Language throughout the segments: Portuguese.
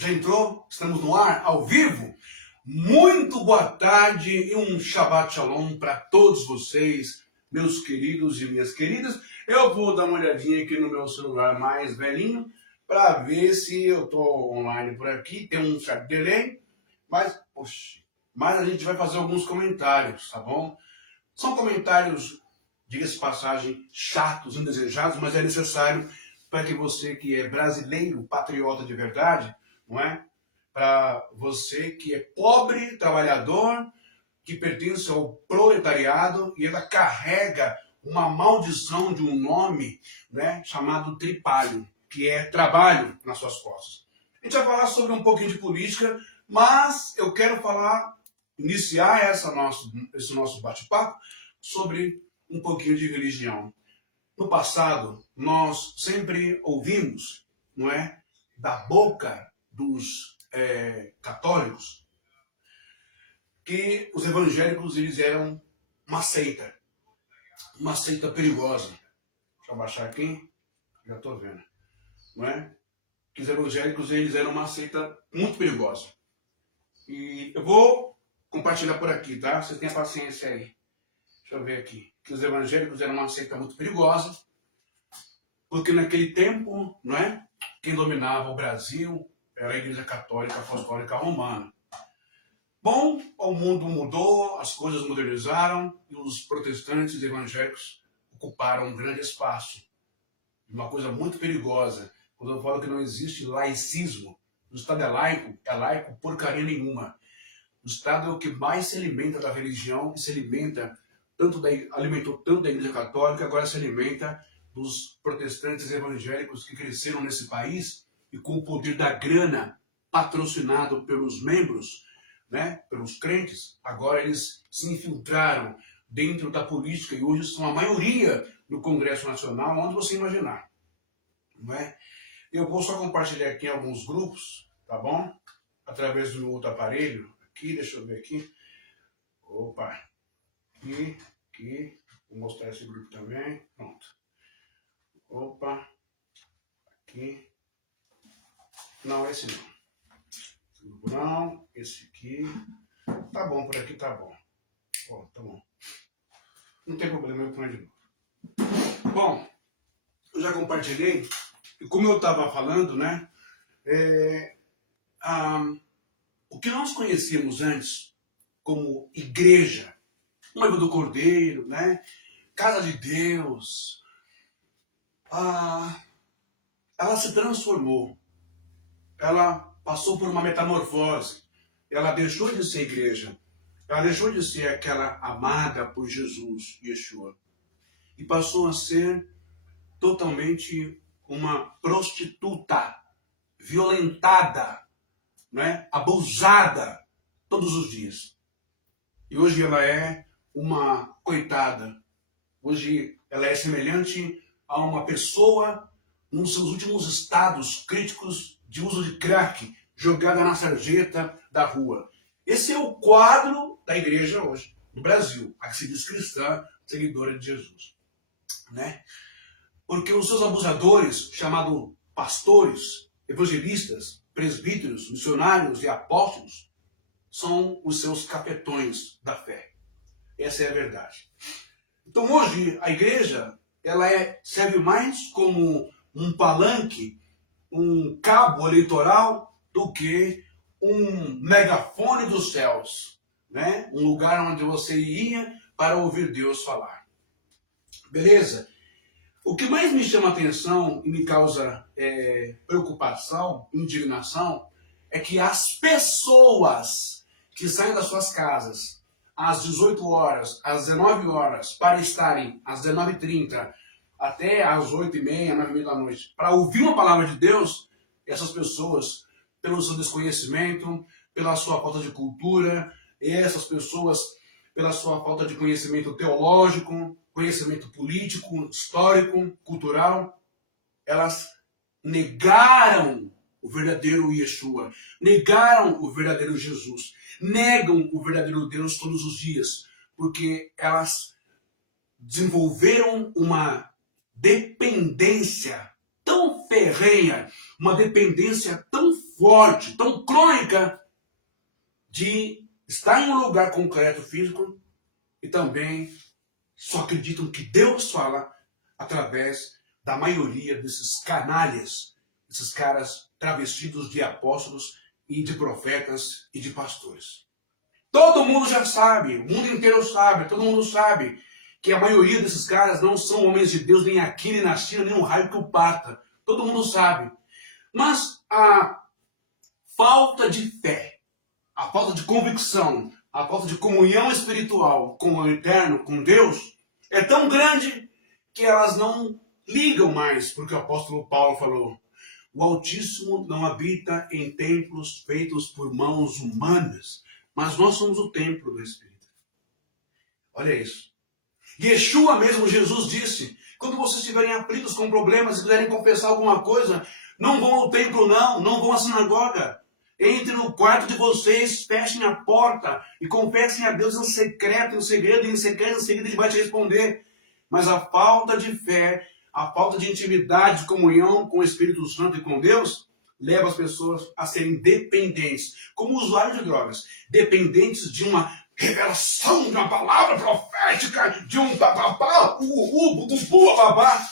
Já entrou? Estamos no ar, ao vivo? Muito boa tarde e um Shabbat Shalom para todos vocês, meus queridos e minhas queridas. Eu vou dar uma olhadinha aqui no meu celular mais velhinho para ver se eu estou online por aqui. Tem um certo delay, mas a gente vai fazer alguns comentários, tá bom? São comentários, diga-se de passagem, chatos, indesejados, mas é necessário para que você que é brasileiro, patriota de verdade, não é? Para você que é pobre, trabalhador, que pertence ao proletariado e ela carrega uma maldição de um nome, né, chamado tripalho, que é trabalho nas suas costas. A gente vai falar sobre um pouquinho de política, mas eu quero iniciar esse nosso bate-papo sobre um pouquinho de religião. No passado, nós sempre ouvimos, não é, da boca dos católicos, que os evangélicos eles eram uma seita perigosa. Deixa eu baixar aqui, já estou vendo, não é? Que os evangélicos eles eram uma seita muito perigosa. E eu vou compartilhar por aqui, tá? Vocês tenham paciência aí. Deixa eu ver aqui. Que os evangélicos eram uma seita muito perigosa, porque naquele tempo, não é? Quem dominava o Brasil era a Igreja Católica Apostólica Romana. Bom, o mundo mudou, as coisas modernizaram e os protestantes evangélicos ocuparam um grande espaço. Uma coisa muito perigosa. Quando eu falo que não existe laicismo, o Estado é laico porcaria nenhuma. O Estado é o que mais se alimenta da religião e se alimenta alimentou tanto da Igreja Católica, agora se alimenta dos protestantes evangélicos que cresceram nesse país e com o poder da grana patrocinado pelos membros, né, pelos crentes, agora eles se infiltraram dentro da política e hoje são a maioria no Congresso Nacional, onde você imaginar. Não é? Eu vou só compartilhar aqui alguns grupos, tá bom? Através do meu outro aparelho. Aqui, deixa eu ver aqui. Opa! Aqui. Vou mostrar esse grupo também. Pronto. Opa! Aqui. Não, esse não. Esse grupo não. Esse aqui. Tá bom, por aqui tá bom. Ó, tá bom. Não tem problema, eu ponho de novo. Bom, eu já compartilhei. E como eu estava falando, né? O que nós conhecíamos antes como igreja, noiva do Cordeiro, né? Casa de Deus, ela se transformou. Ela passou por uma metamorfose. Ela deixou de ser igreja. Ela deixou de ser aquela amada por Jesus, Yeshua. E passou a ser totalmente uma prostituta, violentada, né? Abusada todos os dias. E hoje ela é uma coitada. Hoje ela é semelhante a uma pessoa nos seus últimos estados críticos de uso de crack, jogada na sarjeta da rua. Esse é o quadro da igreja hoje, no Brasil, a que se diz cristã, seguidora de Jesus. Né? Porque os seus abusadores, chamados pastores, evangelistas, presbíteros, missionários e apóstolos, são os seus capetões da fé. Essa é a verdade. Então hoje a igreja serve mais como um palanque, um cabo eleitoral, do que um megafone dos céus, né? Um lugar onde você ia para ouvir Deus falar. Beleza? O que mais me chama atenção e me causa preocupação, indignação, é que as pessoas que saem das suas casas às 18 horas, às 19 horas, para estarem às 19h30 até às 8h30, 9h30 da noite, para ouvir uma palavra de Deus, essas pessoas, pelo seu desconhecimento, pela sua falta de cultura, essas pessoas, pela sua falta de conhecimento teológico, conhecimento político, histórico, cultural, elas negaram o verdadeiro Yeshua, negaram o verdadeiro Jesus, negam o verdadeiro Deus todos os dias, porque elas desenvolveram uma dependência tão ferrenha, uma dependência tão forte, tão crônica, de estar em um lugar concreto físico e também só acreditam que Deus fala através da maioria desses canalhas, esses caras travestidos de apóstolos e de profetas e de pastores. Todo mundo já sabe, o mundo inteiro sabe, todo mundo sabe que a maioria desses caras não são homens de Deus, nem aqui, nem na China, nem um raio que o parta. Todo mundo sabe. Mas a falta de fé, a falta de convicção, a falta de comunhão espiritual com o eterno, com Deus, é tão grande que elas não ligam mais porque o apóstolo Paulo falou. O Altíssimo não habita em templos feitos por mãos humanas, mas nós somos o templo do Espírito. Olha isso. Yeshua mesmo, Jesus disse, quando vocês estiverem aflitos com problemas e quiserem confessar alguma coisa, não vão ao templo não vão à sinagoga. Entrem no quarto de vocês, fechem a porta e confessem a Deus em secreto, em segredo, em secreto, Ele vai te responder. Mas a falta de fé, a falta de intimidade, de comunhão com o Espírito Santo e com Deus, leva as pessoas a serem dependentes, como usuários de drogas, dependentes de uma revelação, de uma palavra profética, de um bababá, babá.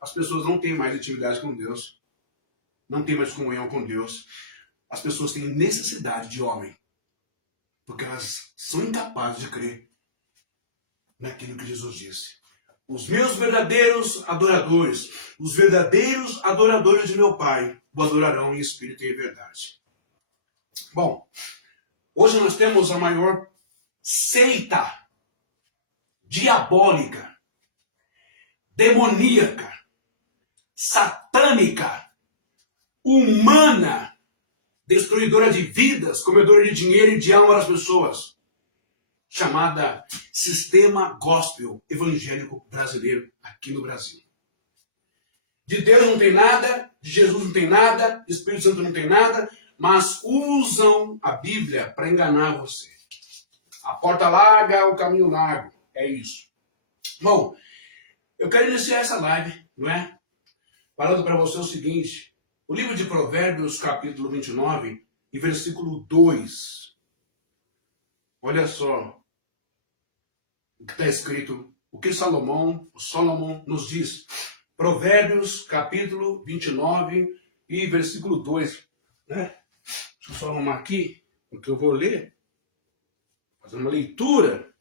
As pessoas não têm mais intimidade com Deus, não têm mais comunhão com Deus. As pessoas têm necessidade de homem, porque elas são incapazes de crer naquilo que Jesus disse. Os meus verdadeiros adoradores, os verdadeiros adoradores de meu Pai, o adorarão em espírito e em verdade. Bom, hoje nós temos a maior seita diabólica, demoníaca, satânica, humana, destruidora de vidas, comedora de dinheiro e de alma das pessoas, chamada Sistema Gospel Evangélico Brasileiro aqui no Brasil. De Deus não tem nada, de Jesus não tem nada, de Espírito Santo não tem nada, mas usam a Bíblia para enganar você. A porta larga, o caminho largo. É isso. Bom, eu quero iniciar essa live, não é? Falando para você o seguinte. O livro de Provérbios, capítulo 29, e versículo 2. Olha só o que está escrito, o que Salomão nos diz. Provérbios, capítulo 29 e versículo 2. Né? Deixa eu só arrumar aqui, porque eu vou ler, fazer uma leitura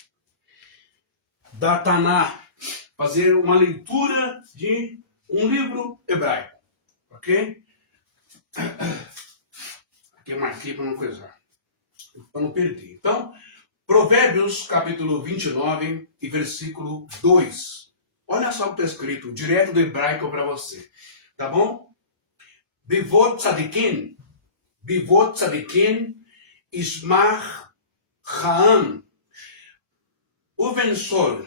da Taná, fazer uma leitura de um livro hebraico. Ok? Aqui eu marquei para não coisar, para não perder. Então, Provérbios, capítulo 29 e versículo 2. Olha só o que está escrito, direto do hebraico para você. Tá bom? Bivot tzadikim, ismach ha'am, uvensol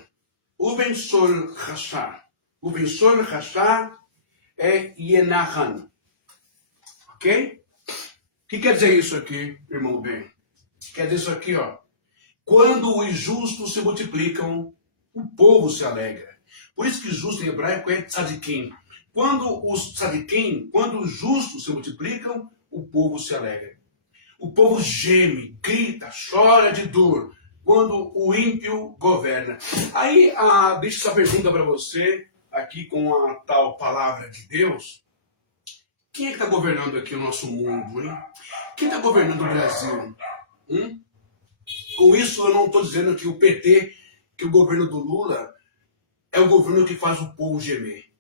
chashar é yenahan. Ok? O que quer dizer isso aqui, irmão bem? Quer dizer isso aqui, ó. Quando os justos se multiplicam, o povo se alegra. Por isso que justo em hebraico é tzadikim. Quando os justos se multiplicam, o povo se alegra. O povo geme, grita, chora de dor quando o ímpio governa. Aí, deixo essa pergunta para você, aqui com a tal palavra de Deus. Quem é que está governando aqui o nosso mundo, hein? Quem está governando o Brasil? Com isso, eu não estou dizendo que o PT, que o governo do Lula, é o governo que faz o povo gemer.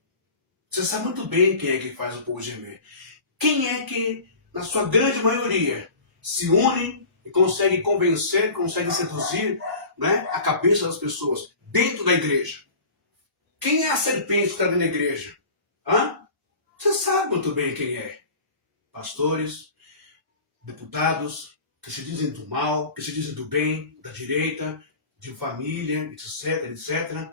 Você sabe muito bem quem é que faz o povo gemer. Quem é que, na sua grande maioria, se une e consegue convencer, consegue seduzir, né, a cabeça das pessoas dentro da igreja? Quem é a serpente que está dentro da igreja? Você sabe muito bem quem é. Pastores, deputados, que se dizem do mal, que se dizem do bem, da direita, de família, etc, etc.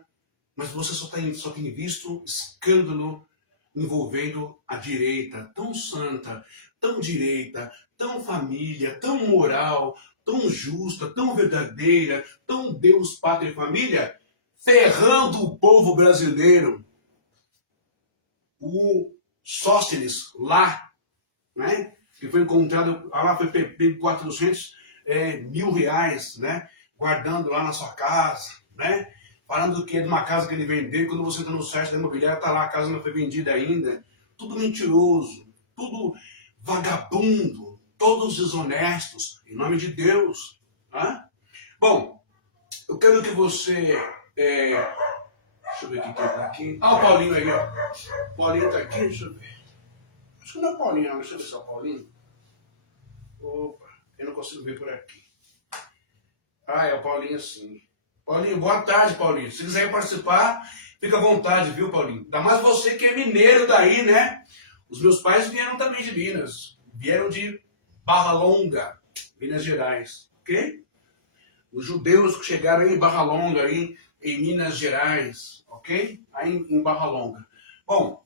Mas você só tem visto escândalo envolvendo a direita, tão santa, tão direita, tão família, tão moral, tão justa, tão verdadeira, tão Deus, pátria e família, ferrando o povo brasileiro. O Sóstenes lá, né, que foi encontrado, lá foi pego 400 mil reais, né? Guardando lá na sua casa, né? Falando que é de uma casa que ele vendeu, e quando você está no site da imobiliária, está lá, a casa não foi vendida ainda. Tudo mentiroso, tudo vagabundo, todos desonestos, em nome de Deus. Né? Bom, eu quero que você... deixa eu ver quem está aqui. Ah, o Paulinho aí, ó. O Paulinho está aqui, deixa eu ver. Acho que não é o Paulinho, não. Deixa eu ver se é o Paulinho. Opa, eu não consigo ver por aqui. Ah, é o Paulinho sim. Paulinho, boa tarde, Paulinho. Se quiser participar, fica à vontade, viu, Paulinho? Ainda mais você que é mineiro daí, né? Os meus pais vieram também de Minas. Vieram de Barra Longa, Minas Gerais, ok? Os judeus que chegaram aí em Barra Longa, aí em Minas Gerais, ok? Aí em Barra Longa. Bom,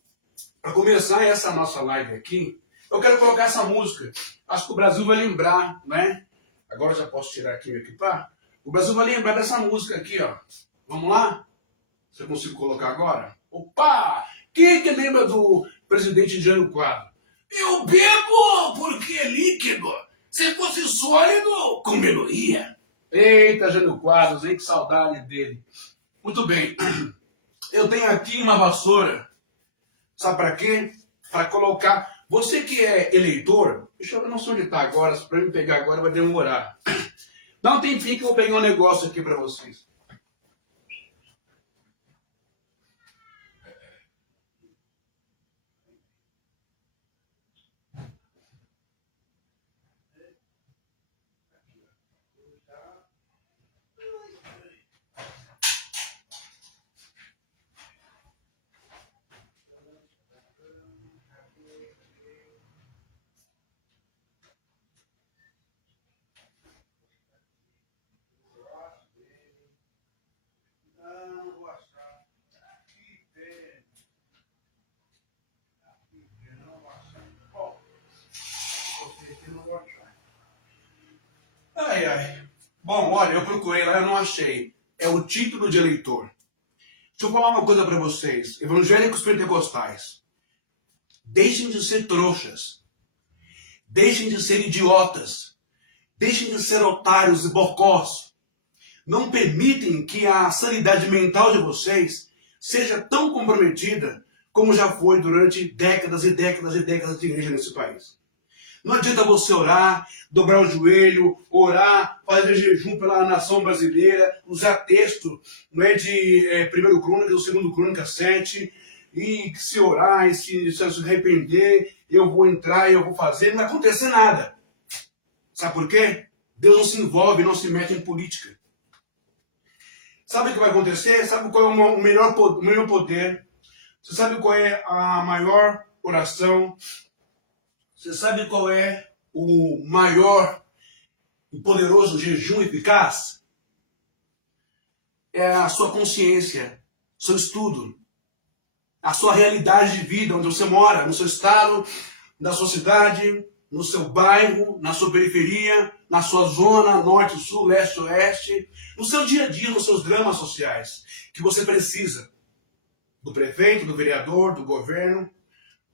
para começar essa nossa live aqui, eu quero colocar essa música. Acho que o Brasil vai lembrar, né? Agora eu já posso tirar aqui e equipar. O Brasil vai lembrar dessa música aqui, ó. Vamos lá? Se eu consigo colocar agora? Opa! Quem que lembra do presidente Jânio Quadros? Eu bebo porque é líquido. Se fosse sólido, como eu ia. Eita, Jânio Quadros, hein? Que saudade dele. Muito bem. Eu tenho aqui uma vassoura. Sabe para quê? Para colocar... Você que é eleitor, deixa eu ver, não sei onde está agora, para me pegar agora vai demorar. Dá um tempinho que eu vou pegar um negócio aqui para vocês. Ai, ai. Bom, olha, eu procurei lá, eu não achei. É o título de eleitor. Deixa eu falar uma coisa para vocês. Evangélicos pentecostais. Deixem de ser trouxas. Deixem de ser idiotas. Deixem de ser otários e bocós. Não permitem que a sanidade mental de vocês seja tão comprometida como já foi durante décadas e décadas e décadas de igreja nesse país. Não adianta você orar, dobrar o joelho, orar, fazer jejum pela nação brasileira, usar texto não é, de 1 Crônicas ou 2 Crônicas 7, e se orar, e se arrepender, eu vou entrar, eu vou fazer, não vai acontecer nada. Sabe por quê? Deus não se envolve, não se mete em política. Sabe o que vai acontecer? Sabe qual é o melhor poder? Você sabe qual é a maior oração? Você sabe qual é o maior e poderoso jejum eficaz? É a sua consciência, seu estudo, a sua realidade de vida, onde você mora, no seu estado, na sua cidade, no seu bairro, na sua periferia, na sua zona, norte, sul, leste, oeste, no seu dia a dia, nos seus dramas sociais, que você precisa do prefeito, do vereador, do governo,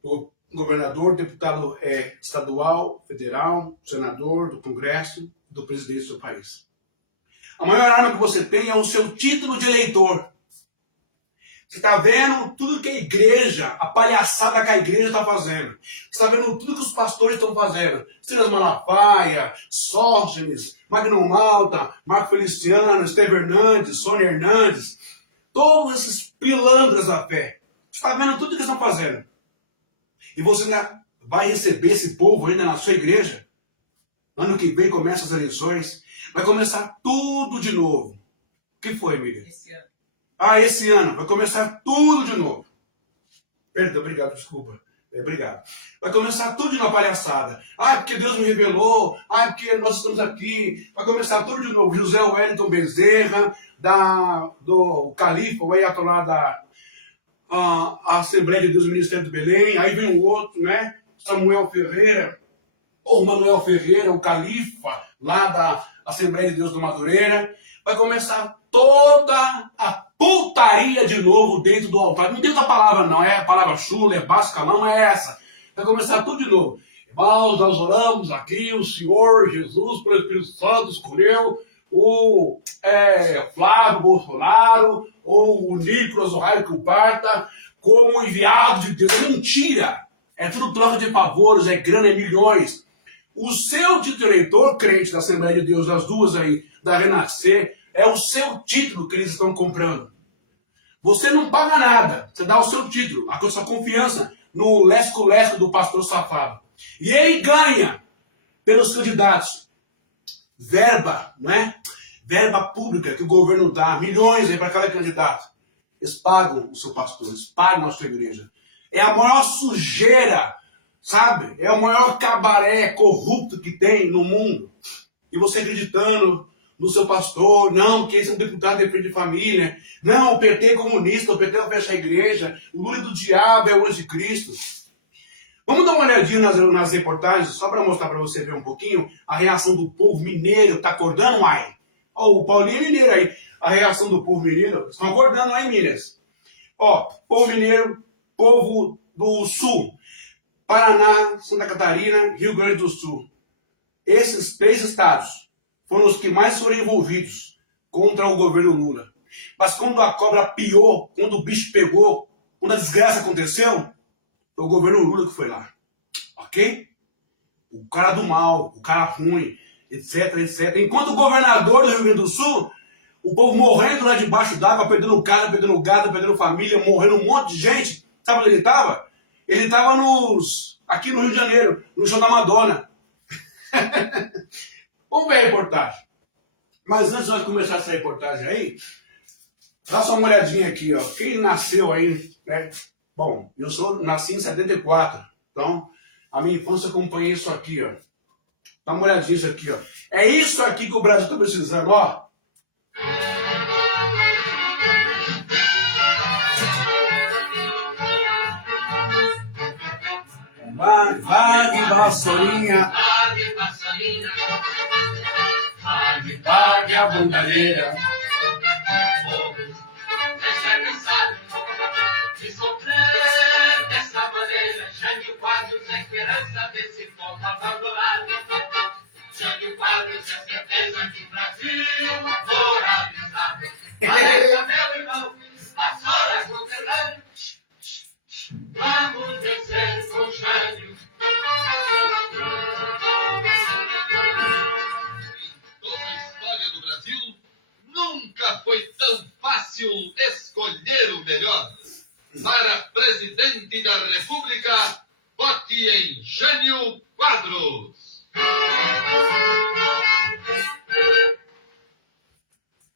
do governador, deputado estadual, federal, senador, do Congresso, do presidente do seu país. A maior arma que você tem é o seu título de eleitor. Você está vendo tudo que a igreja, a palhaçada que a igreja está fazendo. Você está vendo tudo que os pastores estão fazendo. Silas Malafaia, Sóstenes, Magno Malta, Marco Feliciano, Esteve Hernandes, Sônia Hernandes. Todos esses pilantras da fé. Você está vendo tudo que eles estão fazendo. E você ainda vai receber esse povo ainda na sua igreja. Ano que vem começa as eleições. Vai começar tudo de novo. O que foi, Miriam? Esse ano. Esse ano. Vai começar tudo de novo. Perdão, obrigado, desculpa. Obrigado. Vai começar tudo de uma palhaçada. Porque Deus me revelou. Porque nós estamos aqui. Vai começar tudo de novo. José Wellington Bezerra, do Califa, o Ayatollah da a Assembleia de Deus do Ministério do Belém. Aí vem o outro, né? Samuel Ferreira, ou Manuel Ferreira, o Califa, lá da Assembleia de Deus do Madureira. Vai começar toda a putaria de novo dentro do altar. Não tem outra palavra não, é a palavra chula, é basca, não é essa. Vai começar tudo de novo. Irmãos, nós oramos aqui, o Senhor Jesus, pelo Espírito Santo, escolheu o Flávio Bolsonaro ou o Nicolas Raio Barta como enviado de Deus. Mentira! É tudo troca de favores, é grana, é milhões. O seu título de eleitor, crente da Assembleia de Deus, das duas aí, da Renascer, é o seu título que eles estão comprando. Você não paga nada, você dá o seu título, a sua confiança no lesco-lesco do pastor safado. E ele ganha pelos candidatos. Verba, não é? Verba pública que o governo dá, milhões aí para cada candidato. Eles pagam o seu pastor, eles pagam a sua igreja. É a maior sujeira, sabe? É o maior cabaré corrupto que tem no mundo. E você acreditando no seu pastor, não, que esse é um deputado de defesa de família, não, o PT é comunista, o PT vai fechar a igreja, o Lula do diabo é o anticristo. Vamos dar uma olhadinha nas reportagens, só para mostrar para você ver um pouquinho a reação do povo mineiro, tá acordando aí? Ó, o Paulinho é mineiro aí, a reação do povo mineiro, estão acordando aí em Minas. Ó, povo mineiro, povo do Sul, Paraná, Santa Catarina, Rio Grande do Sul. Esses 3 estados foram os que mais foram envolvidos contra o governo Lula. Mas quando a cobra piou, quando o bicho pegou, quando a desgraça aconteceu, foi o governo Lula que foi lá. Ok? O cara do mal, o cara ruim, etc, etc. Enquanto o governador do Rio Grande do Sul, o povo morrendo lá debaixo d'água, perdendo casa, perdendo gado, perdendo família, morrendo um monte de gente. Sabe onde ele estava? Ele estava aqui no Rio de Janeiro, no show da Madonna. Vamos ver a reportagem. Mas antes de nós começar essa reportagem aí, dá só uma olhadinha aqui, ó. Quem nasceu aí, né? Bom, nasci em 74, então a minha infância eu acompanhei isso aqui, ó. Dá uma olhadinha isso aqui, ó. É isso aqui que o Brasil está precisando, ó. Vague, vassourinha. Vague, vassourinha. Vague, a bandeira. Deixa cansado de sofrer dessa maneira. Jânio Quadros, a esperança desse povo abandonado. Jânio Quadros, a certeza que o Brasil moralizado. Alexa, meu irmão, a senhora governando. Vamos vencer com Jânio. Toda a história do Brasil nunca foi tão fácil escolher o melhor. Para presidente da República, vote em Jânio Quadros.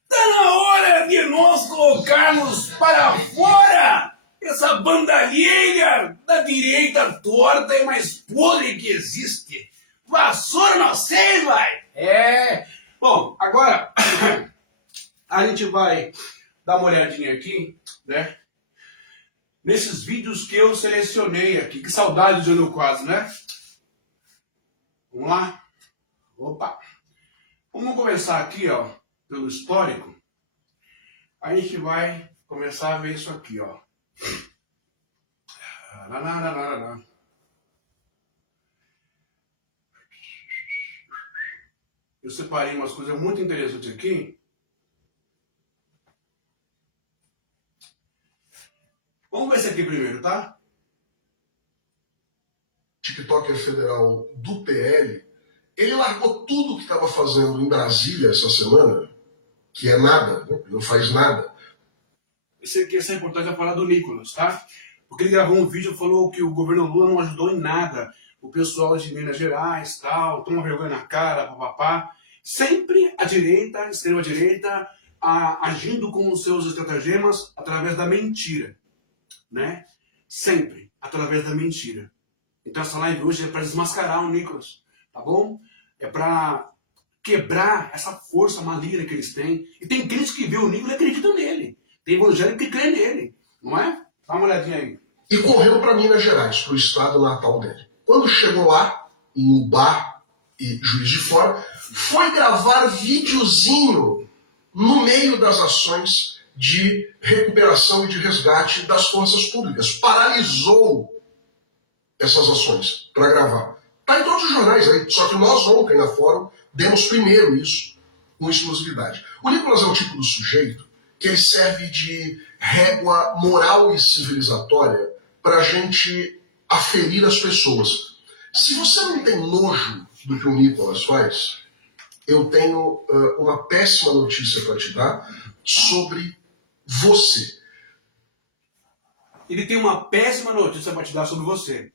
Está na hora de nós colocarmos para fora essa bandalheira da direita torta e mais podre que existe. Vassoura não sei, vai. Bom, agora a gente vai dar uma olhadinha aqui, né? Nesses vídeos que eu selecionei aqui. Que saudade de Jânio Quadros, né? Vamos lá? Opa! Vamos começar aqui, ó, pelo histórico. A gente vai começar a ver isso aqui, ó. Eu separei umas coisas muito interessantes aqui. Vamos ver esse aqui primeiro, tá? TikToker federal do PL, ele largou tudo que estava fazendo em Brasília essa semana, que é nada, né? Não faz nada. Essa reportagem vai falar do Nicolas, tá? Porque ele gravou um vídeo e falou que o governo Lula não ajudou em nada. O pessoal de Minas Gerais, tal, toma vergonha na cara, papapá. Sempre a direita, a extrema-direita, agindo com os seus estratagemas através da mentira, né? Sempre através da mentira. Então essa live hoje é para desmascarar o Nicolas, tá bom? É para quebrar essa força maligna que eles têm. E tem crentes que vê o Nicolas e acreditam nele. Tem evangélico que crê nele, não é? Dá uma olhadinha aí. E correu para Minas Gerais, para o estado natal dele. Quando chegou lá, em Ubá e Juiz de Fora, foi gravar videozinho no meio das ações de recuperação e de resgate das forças públicas. Paralisou essas ações para gravar. Está em todos os jornais aí, só que nós ontem na Fórum demos primeiro isso com exclusividade. O Nicolas é o tipo do sujeito que ele serve de régua moral e civilizatória para a gente aferir as pessoas. Se você não tem nojo do que o Nicolas faz, eu tenho uma péssima notícia para te dar sobre você. Ele tem uma péssima notícia para te dar sobre você.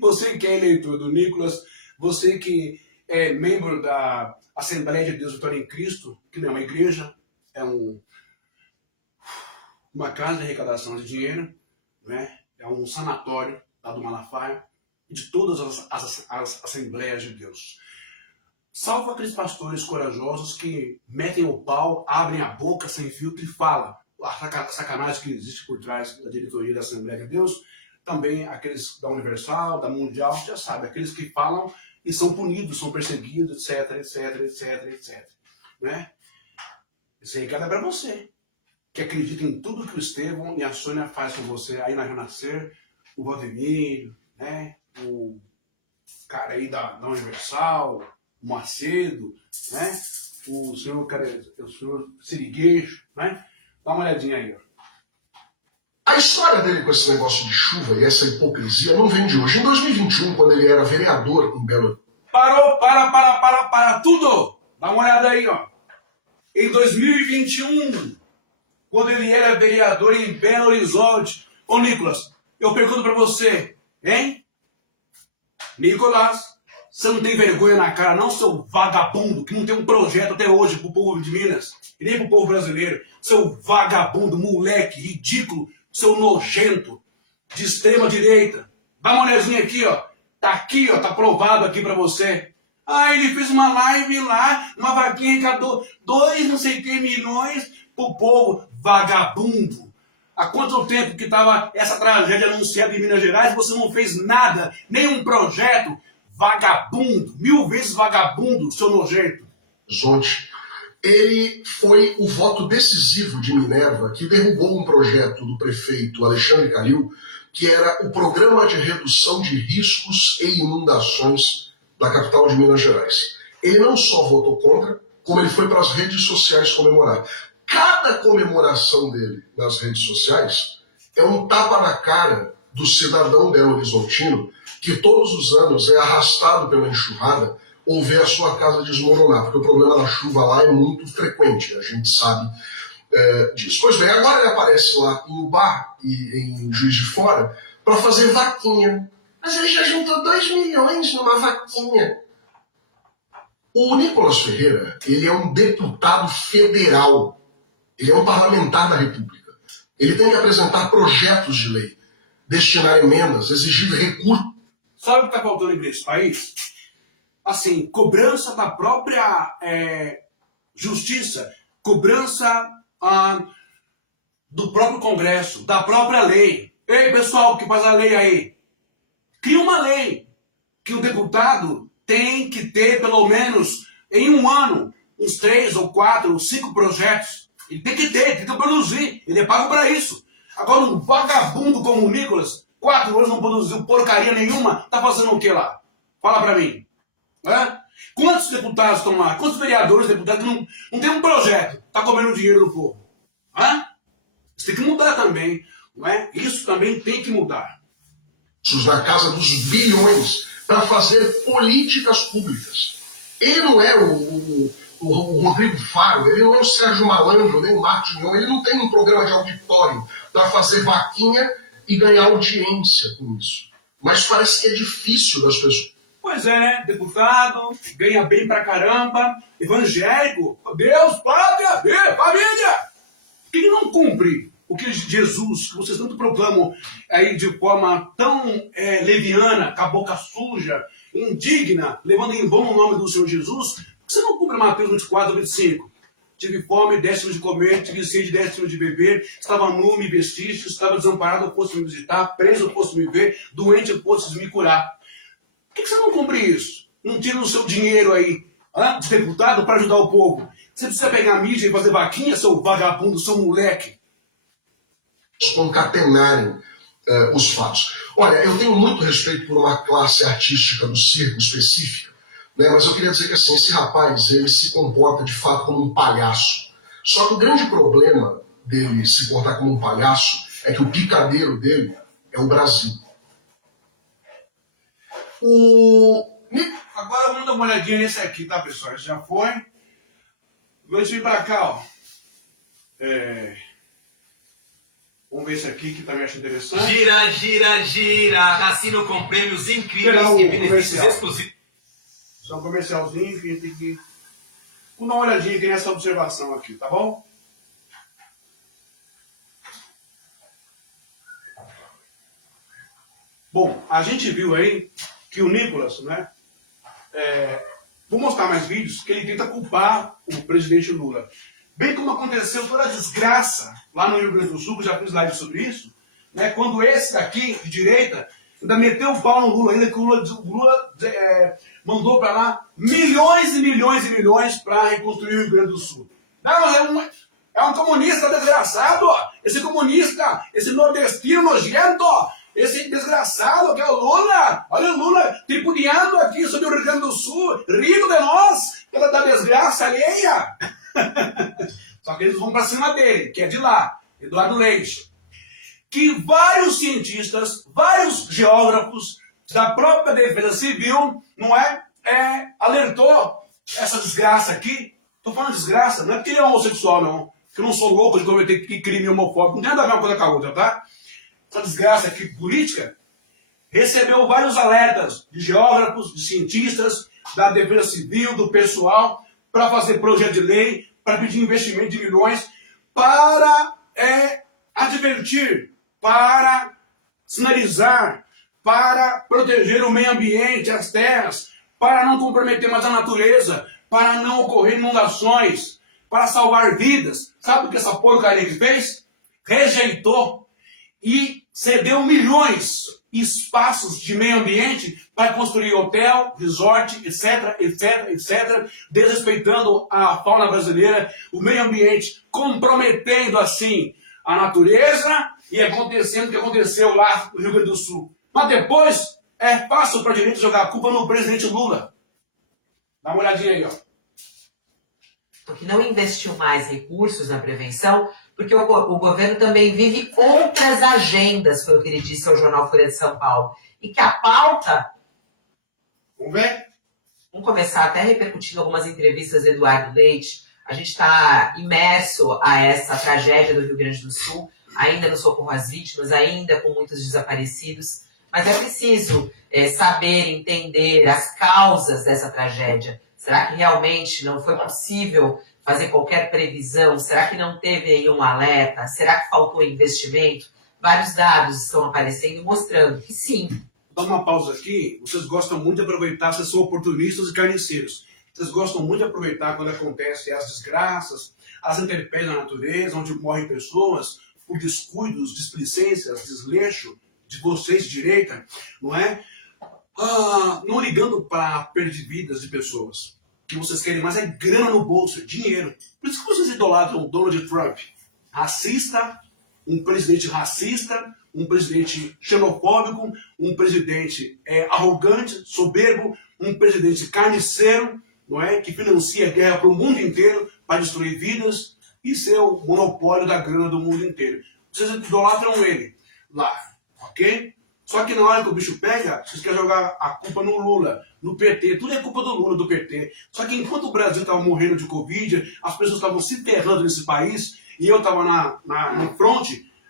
Você que é eleitor do Nicolas, você que é membro da Assembleia de Deus Vitória em Cristo, que não é uma igreja, é uma casa de arrecadação de dinheiro, né? É um sanatório lá do Malafaia, de todas as Assembleias de Deus. Salvo aqueles pastores corajosos que metem o pau, abrem a boca sem filtro e falam a sacanagem que existe por trás da diretoria da Assembleia de Deus. Também aqueles da Universal, da Mundial, já sabe, aqueles que falam e são punidos, são perseguidos, etc, etc, etc, etc. Né? Esse recado é para você, que acredita em tudo que o Estevão e a Sônia faz com você aí na Renascer, o Valdemiro, né? O cara aí da Universal, o Macedo, né? O senhor Sirigueixo, né? Dá uma olhadinha aí, ó. A história dele com esse negócio de chuva e essa hipocrisia não vem de hoje. Em 2021, quando ele era vereador em Belo... Para tudo! Dá uma olhada aí, ó. Em 2021, quando ele era vereador em Belo Horizonte. Ô, Nicolas, eu pergunto pra você, hein? Nicolas, você não tem vergonha na cara não, seu vagabundo, que não tem um projeto até hoje pro povo de Minas, e nem pro povo brasileiro. Seu vagabundo, moleque, ridículo, seu nojento, de extrema direita. Dá uma olhadinha aqui, ó. Tá aqui, ó, tá provado aqui pra você. Ah, ele fez uma live lá, uma vaquinha arrecadou 2 não sei que milhões pro povo. Vagabundo. Há quanto tempo que tava essa tragédia anunciada em Minas Gerais e você não fez nada, nenhum projeto? Vagabundo, 1000 vezes vagabundo, seu nojento. Ele foi o voto decisivo de Minerva que derrubou um projeto do prefeito Alexandre Calil, que era o Programa de Redução de Riscos e Inundações da capital de Minas Gerais. Ele não só votou contra, como ele foi para as redes sociais comemorar. Cada comemoração dele nas redes sociais é um tapa na cara do cidadão belo-horizontino que todos os anos é arrastado pela enxurrada ou ver a sua casa desmoronar, porque o problema da chuva lá é muito frequente, a gente sabe disso. Pois bem, agora ele aparece lá em Ubá e em Juiz de Fora para fazer vaquinha. Mas ele já juntou 2 milhões numa vaquinha. O Nicolas Ferreira, ele é um deputado federal, ele é um parlamentar da República. Ele tem que apresentar projetos de lei, destinar emendas, exigir recursos. Sabe o que está faltando nesse país? Assim, cobrança da própria justiça, cobrança do próprio Congresso, da própria lei. Ei, pessoal que faz a lei aí, cria uma lei que o deputado tem que ter pelo menos em um ano uns 3 ou 4 ou 5 projetos. Ele tem que ter, tem que produzir, ele é pago para isso. Agora um vagabundo como o Nicolas, 4 anos não produziu porcaria nenhuma, tá fazendo o que lá? Fala para mim. Quantos deputados estão lá? Quantos vereadores, deputados que não tem um projeto? Tá comendo dinheiro do povo? Isso tem que mudar também. Não é? Isso também tem que mudar. Na casa dos bilhões para fazer políticas públicas. Ele não é o Rodrigo Faro, ele não é o Sérgio Malandro, nem o Marcos Mion, ele não tem um programa de auditório para fazer vaquinha e ganhar audiência com isso. Mas parece que é difícil das pessoas. Pois é, né? Deputado, ganha bem pra caramba, evangélico, Deus, pátria, família! Por que não cumpre o que Jesus, que vocês tanto proclamam aí de forma tão leviana, com a boca suja, indigna, levando em vão o nome do Senhor Jesus? Por que você não cumpre Mateus 24, 25? Tive fome, deste-me de comer, tive sede, deste-me de beber, estava nu, me vestiste, estava desamparado, fosse me visitar, preso, fosse me ver, doente, fosse me curar. Por que você não cumpre isso? Não tira o seu dinheiro aí, de deputado, para ajudar o povo. Você precisa pegar a mídia e fazer vaquinha, seu vagabundo, seu moleque. Concatenarem os fatos. Olha, eu tenho muito respeito por uma classe artística do circo específica, né? Mas eu queria dizer que assim, esse rapaz ele se comporta de fato como um palhaço. Só que o grande problema dele se comportar como um palhaço é que o picadeiro dele é o Brasil. Agora vamos dar uma olhadinha nesse aqui, tá, pessoal? Esse já foi. Vamos vir pra cá, ó. Vamos ver esse aqui que também acho interessante. Gira, gira, gira. Cassino com prêmios incríveis e benefícios exclusivos. Só um comercialzinho que a gente tem que... Vamos dar uma olhadinha aqui nessa observação aqui, tá bom? Bom, a gente viu aí que o Nicolas, né? Vou mostrar mais vídeos que ele tenta culpar o presidente Lula. Bem como aconteceu toda a desgraça lá no Rio Grande do Sul, que eu já fiz live sobre isso, né? Quando esse daqui, de direita, ainda meteu o pau no Lula, ainda que o Lula mandou para lá milhões e milhões e milhões para reconstruir o Rio Grande do Sul. Não, mas é um comunista desgraçado, esse comunista, esse nordestino nojento, esse desgraçado que é o Lula. Olha o Lula tripudiando aqui sobre o Rio Grande do Sul, rindo de nós, pela da desgraça alheia. Só que eles vão para cima dele, que é de lá, Eduardo Leite. Que vários cientistas, vários geógrafos da própria Defesa Civil, não alertou essa desgraça aqui. Tô falando desgraça, não é porque ele é homossexual, não. Que eu não sou louco de cometer crime homofóbico, não tem nada a ver uma coisa com a outra, tá? Essa desgraça aqui política recebeu vários alertas de geógrafos, de cientistas, da Defesa Civil, do pessoal, para fazer projeto de lei, para pedir investimento de milhões, para advertir, para sinalizar, para proteger o meio ambiente, as terras, para não comprometer mais a natureza, para não ocorrer inundações, para salvar vidas. Sabe o que essa porcaria que fez? Rejeitou e cedeu milhões espaços de meio ambiente para construir hotel, resort, etc, etc, etc, desrespeitando a fauna brasileira, o meio ambiente, comprometendo assim a natureza e acontecendo o que aconteceu lá no Rio Grande do Sul. Mas depois é fácil para a direita jogar a culpa no presidente Lula. Dá uma olhadinha aí, ó. Porque não investiu mais recursos na prevenção, porque o governo também vive outras agendas, foi o que ele disse ao jornal Folha de São Paulo. E que a pauta... Vamos ver? Vamos começar até repercutindo algumas entrevistas do Eduardo Leite. A gente está imerso a essa tragédia do Rio Grande do Sul, ainda no socorro às vítimas, ainda com muitos desaparecidos. Mas é preciso saber, entender as causas dessa tragédia. Será que realmente não foi possível fazer qualquer previsão? Será que não teve aí um alerta? Será que faltou investimento? Vários dados estão aparecendo mostrando que sim. Vou dar uma pausa aqui. Vocês gostam muito de aproveitar, vocês são oportunistas e carniceiros. Vocês gostam muito de aproveitar quando acontecem as desgraças, as intempéries na natureza, onde morrem pessoas, por descuidos, displicências, desleixo de vocês de direita, não é? Não ligando para a perda de vidas de pessoas. O que vocês querem mais é grana no bolso, dinheiro. Por isso que vocês idolatram o Donald Trump. Racista, um presidente racista, um presidente xenofóbico, um presidente arrogante, soberbo, um presidente carniceiro, não é? Que financia a guerra para o mundo inteiro, para destruir vidas e ser o monopólio da grana do mundo inteiro. Vocês idolatram ele lá, ok? Só que na hora que o bicho pega, vocês querem jogar a culpa no Lula, no PT. Tudo é culpa do Lula, do PT. Só que enquanto o Brasil estava morrendo de Covid, as pessoas estavam se ferrando nesse país, e eu estava no front,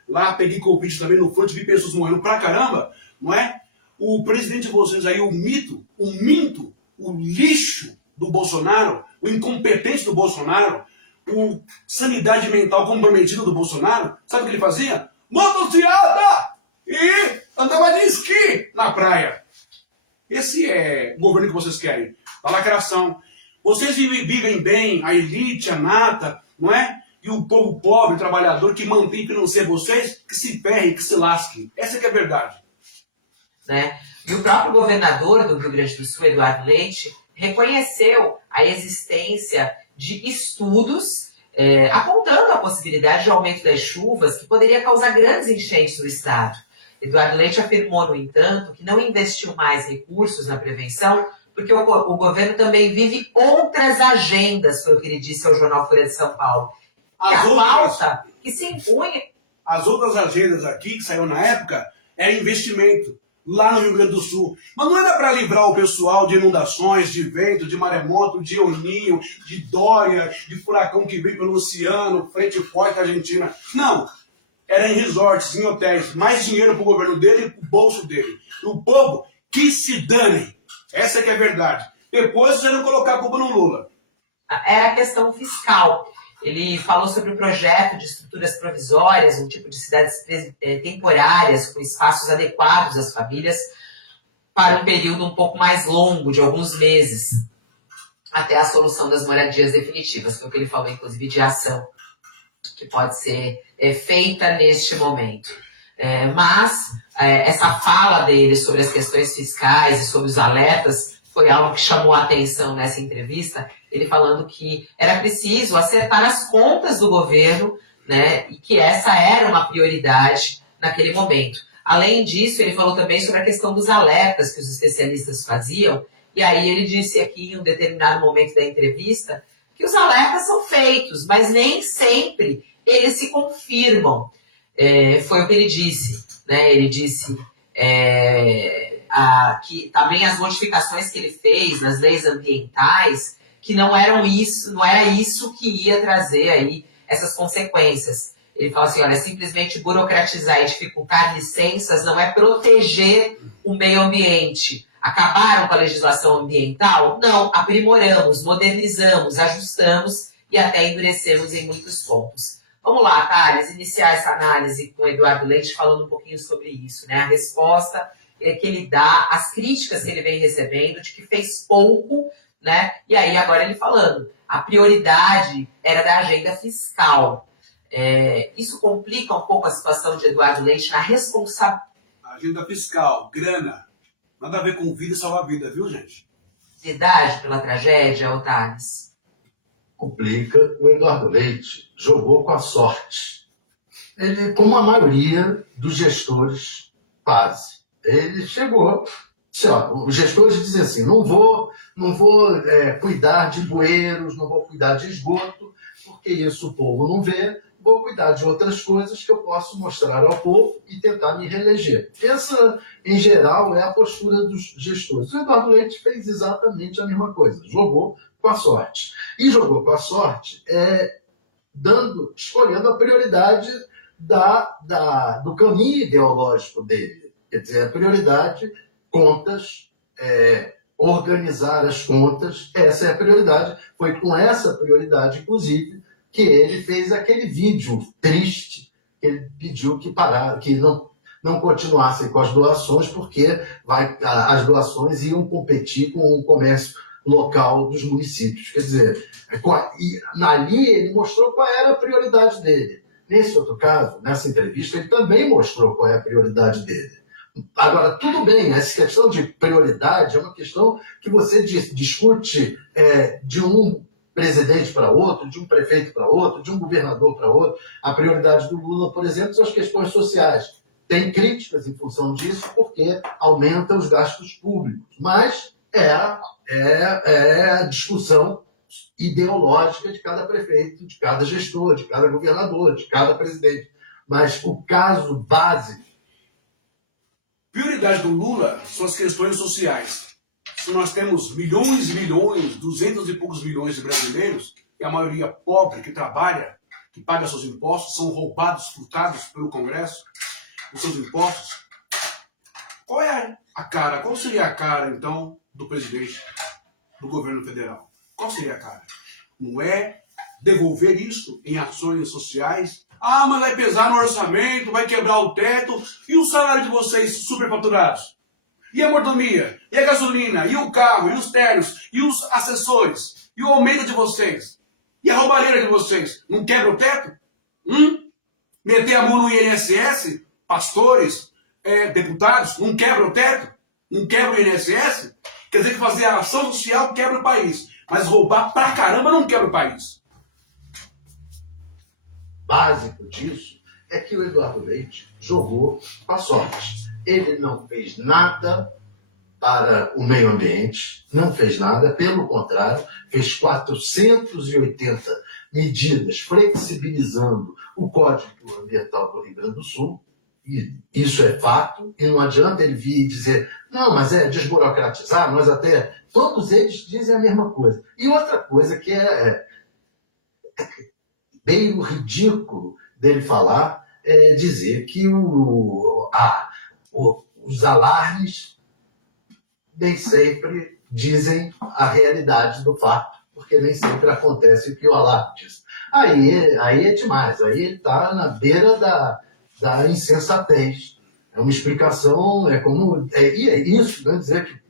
lá peguei Covid também no front, vi pessoas morrendo pra caramba, não é? O presidente de vocês aí, o mito, o minto, o lixo do Bolsonaro, o incompetente do Bolsonaro, o sanidade mental comprometido do Bolsonaro, sabe o que ele fazia? Motociata! E andava de esqui na praia. Esse é o governo que vocês querem. A lacração. Vocês vivem bem, a elite, a nata, não é? E o povo pobre, trabalhador, que mantém e financia vocês, que se ferre, que se lasque. Essa que é a verdade. Né? E o próprio governador do Rio Grande do Sul, Eduardo Leite, reconheceu a existência de estudos apontando a possibilidade de aumento das chuvas que poderia causar grandes enchentes no estado. Eduardo Leite afirmou, no entanto, que não investiu mais recursos na prevenção porque o governo também vive outras agendas, foi o que ele disse ao jornal Folha de São Paulo. E a pauta que se impõe... As outras agendas aqui, que saíram na época, era investimento, lá no Rio Grande do Sul. Mas não era para livrar o pessoal de inundações, de vento, de maremoto, de El Ninho, de Dória, de furacão que vem pelo oceano, frente forte à Argentina. Não. Era em resorts, em hotéis. Mais dinheiro para o governo dele e para o bolso dele. E o povo, que se dane. Essa que é a verdade. Depois você não colocar a culpa no Lula. Era a questão fiscal. Ele falou sobre o projeto de estruturas provisórias, um tipo de cidades temporárias, com espaços adequados às famílias, para um período um pouco mais longo, de alguns meses, até a solução das moradias definitivas. Foi o que ele falou, inclusive, de ação, que pode ser feita neste momento. Mas essa fala dele sobre as questões fiscais e sobre os alertas foi algo que chamou a atenção nessa entrevista, ele falando que era preciso acertar as contas do governo, né, e que essa era uma prioridade naquele momento. Além disso, ele falou também sobre a questão dos alertas que os especialistas faziam, e aí ele disse aqui em um determinado momento da entrevista que os alertas são feitos, mas nem sempre eles se confirmam. Foi o que ele disse, né? Ele disse que também as modificações que ele fez nas leis ambientais, que não era isso que ia trazer aí essas consequências. Ele fala assim, olha, simplesmente burocratizar e dificultar licenças não é proteger o meio ambiente. Acabaram com a legislação ambiental? Não, aprimoramos, modernizamos, ajustamos e até endurecemos em muitos pontos. Vamos lá, Thales, iniciar essa análise com o Eduardo Leite falando um pouquinho sobre isso, né? A resposta que ele dá, as críticas que ele vem recebendo, de que fez pouco, né? E aí agora ele falando, a prioridade era da agenda fiscal. Isso complica um pouco a situação de Eduardo Leite na responsabilidade. Agenda fiscal, grana, nada a ver com vida e salvar a vida, viu, gente? Pela tragédia, Thales? Complica. O Eduardo Leite jogou com a sorte. Ele, como a maioria dos gestores fazem, ele chegou, os gestores dizem assim, não vou cuidar de bueiros, não vou cuidar de esgoto, porque isso o povo não vê, vou cuidar de outras coisas que eu posso mostrar ao povo e tentar me reeleger. Essa, em geral, é a postura dos gestores. O Eduardo Leite fez exatamente a mesma coisa, jogou com a sorte. E jogou com a sorte escolhendo a prioridade do caminho ideológico dele. Quer dizer, a prioridade, contas, organizar as contas, essa é a prioridade. Foi com essa prioridade, inclusive, que ele fez aquele vídeo triste, que ele pediu que não continuassem com as doações, porque as doações iam competir com o comércio local dos municípios. Quer dizer, ali ele mostrou qual era a prioridade dele. Nesse outro caso, nessa entrevista, ele também mostrou qual é a prioridade dele. Agora, tudo bem, essa questão de prioridade é uma questão que você discute de um presidente para outro, de um prefeito para outro, de um governador para outro. A prioridade do Lula, por exemplo, são as questões sociais. Tem críticas em função disso, porque aumenta os gastos públicos. Mas é a discussão ideológica de cada prefeito, de cada gestor, de cada governador, de cada presidente. Mas o caso básico... Prioridade do Lula são as questões sociais. Se nós temos milhões e milhões, 200 e poucos milhões de brasileiros, e a maioria pobre que trabalha, que paga seus impostos, são roubados, furtados pelo Congresso, os seus impostos, qual seria a cara, então, do presidente do governo federal? Qual seria a cara? Não é devolver isso em ações sociais? Mas vai pesar no orçamento, vai quebrar o teto, e o salário de vocês superfaturados? E a mordomia? E a gasolina? E o carro? E os ternos? E os assessores? E o aumento de vocês? E a roubalheira de vocês? Não quebra o teto? Meter a mão no INSS? Pastores? Deputados? Não quebra o teto? Não quebra o INSS? Quer dizer que fazer a ação social quebra o país. Mas roubar pra caramba não quebra o país. Básico disso é que o Eduardo Leite jogou com a sorte. Ele não fez nada para o meio ambiente, não fez nada, pelo contrário, fez 480 medidas flexibilizando o Código Ambiental do Rio Grande do Sul, e isso é fato, e não adianta ele vir e dizer, não, mas é desburocratizar, nós até, todos eles dizem a mesma coisa. E outra coisa que é bem o ridículo dele falar, é dizer que os alarmes nem sempre dizem a realidade do fato, porque nem sempre acontece o que o alarme diz. Aí é demais, aí ele está na beira da insensatez. É uma explicação, e é isso, não é dizer que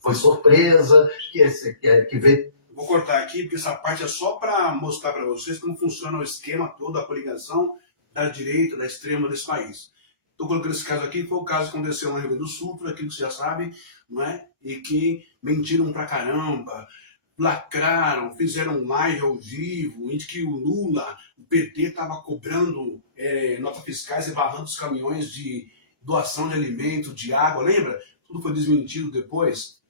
foi surpresa, que veio. Vou cortar aqui, porque essa parte é só para mostrar para vocês como funciona o esquema todo, a coligação da direita, da extrema desse país. Estou colocando esse caso aqui, foi o caso que aconteceu no Rio Grande do Sul, por aquilo que você já sabe, não é? E que mentiram pra caramba, lacraram, fizeram live ao vivo, em que o Lula, o PT, estava cobrando notas fiscais e barrando os caminhões de doação de alimento, de água, lembra? Tudo foi desmentido depois.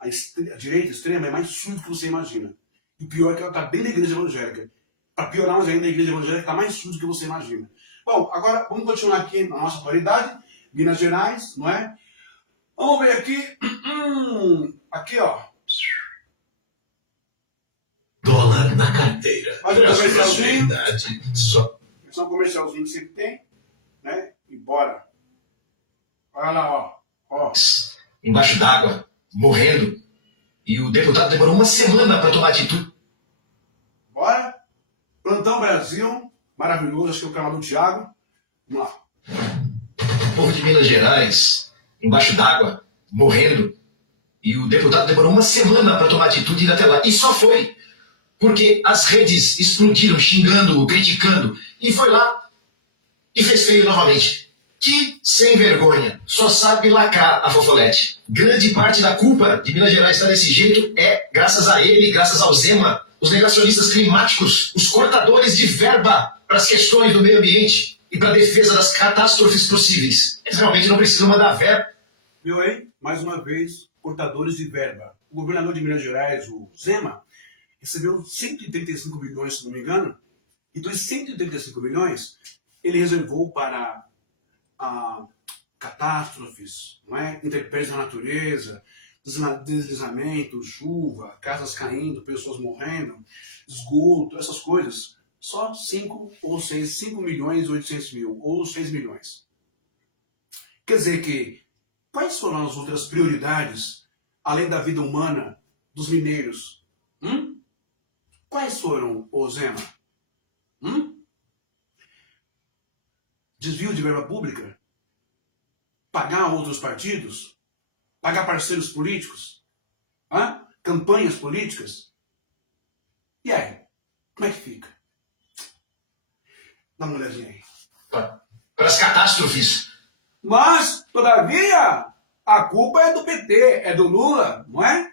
A direita extrema é mais suja do que você imagina. E o pior é que ela está bem na igreja evangélica. Para piorar mais ainda, a igreja evangélica está mais suja do que você imagina. Bom, agora vamos continuar aqui na nossa atualidade, Minas Gerais, não é? Vamos ver aqui. Aqui, ó. Dólar na carteira. Mais um comercialzinho. Só. Esse é um comercialzinho que sempre tem, né? E bora. Olha lá, ó. Embaixo d'água, morrendo. E o deputado demorou uma semana para tomar atitude. Bora. Plantão Brasil, maravilhoso, acho que é o canal do Thiago. Vamos lá. O povo de Minas Gerais, embaixo d'água, morrendo. E o deputado demorou uma semana para tomar atitude e ir até lá. E só foi porque as redes explodiram, xingando, criticando. E foi lá e fez feio novamente. Que sem vergonha, só sabe lacrar a fofolete. Grande parte da culpa de Minas Gerais estar desse jeito é graças a ele, graças ao Zema, os negacionistas climáticos, os cortadores de verba para as questões do meio ambiente e para a defesa das catástrofes possíveis. Eles realmente não precisam mandar verba. Viu aí? Mais uma vez, cortadores de verba. O governador de Minas Gerais, o Zema, recebeu 135 milhões, se não me engano, e dos 135 milhões, ele reservou para catástrofes, não é? Intempéries na natureza, deslizamento, chuva, casas caindo, pessoas morrendo, esgoto, essas coisas. Só 5 milhões e 800 mil, ou 6 milhões. Quer dizer que, quais foram as outras prioridades, além da vida humana, dos mineiros? Quais foram, ô Zema? Desvio de verba pública? Pagar outros partidos? Pagar parceiros políticos? Campanhas políticas? E aí? Como é que fica? Dá uma olhadinha aí. Para as catástrofes. Mas, todavia, a culpa é do PT, é do Lula, não é?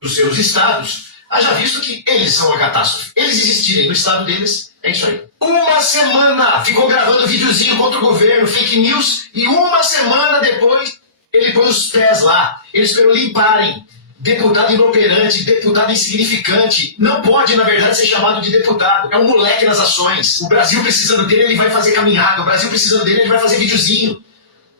Dos seus estados. Haja visto que eles são a catástrofe. Eles existirem no estado deles, é isso aí. Uma semana ficou gravando videozinho contra o governo, fake news, e uma semana depois ele põe os pés lá. Ele esperou limparem. Deputado inoperante, deputado insignificante. Não pode, na verdade, ser chamado de deputado. É um moleque nas ações. O Brasil precisando dele, ele vai fazer caminhada. O Brasil precisando dele, ele vai fazer videozinho.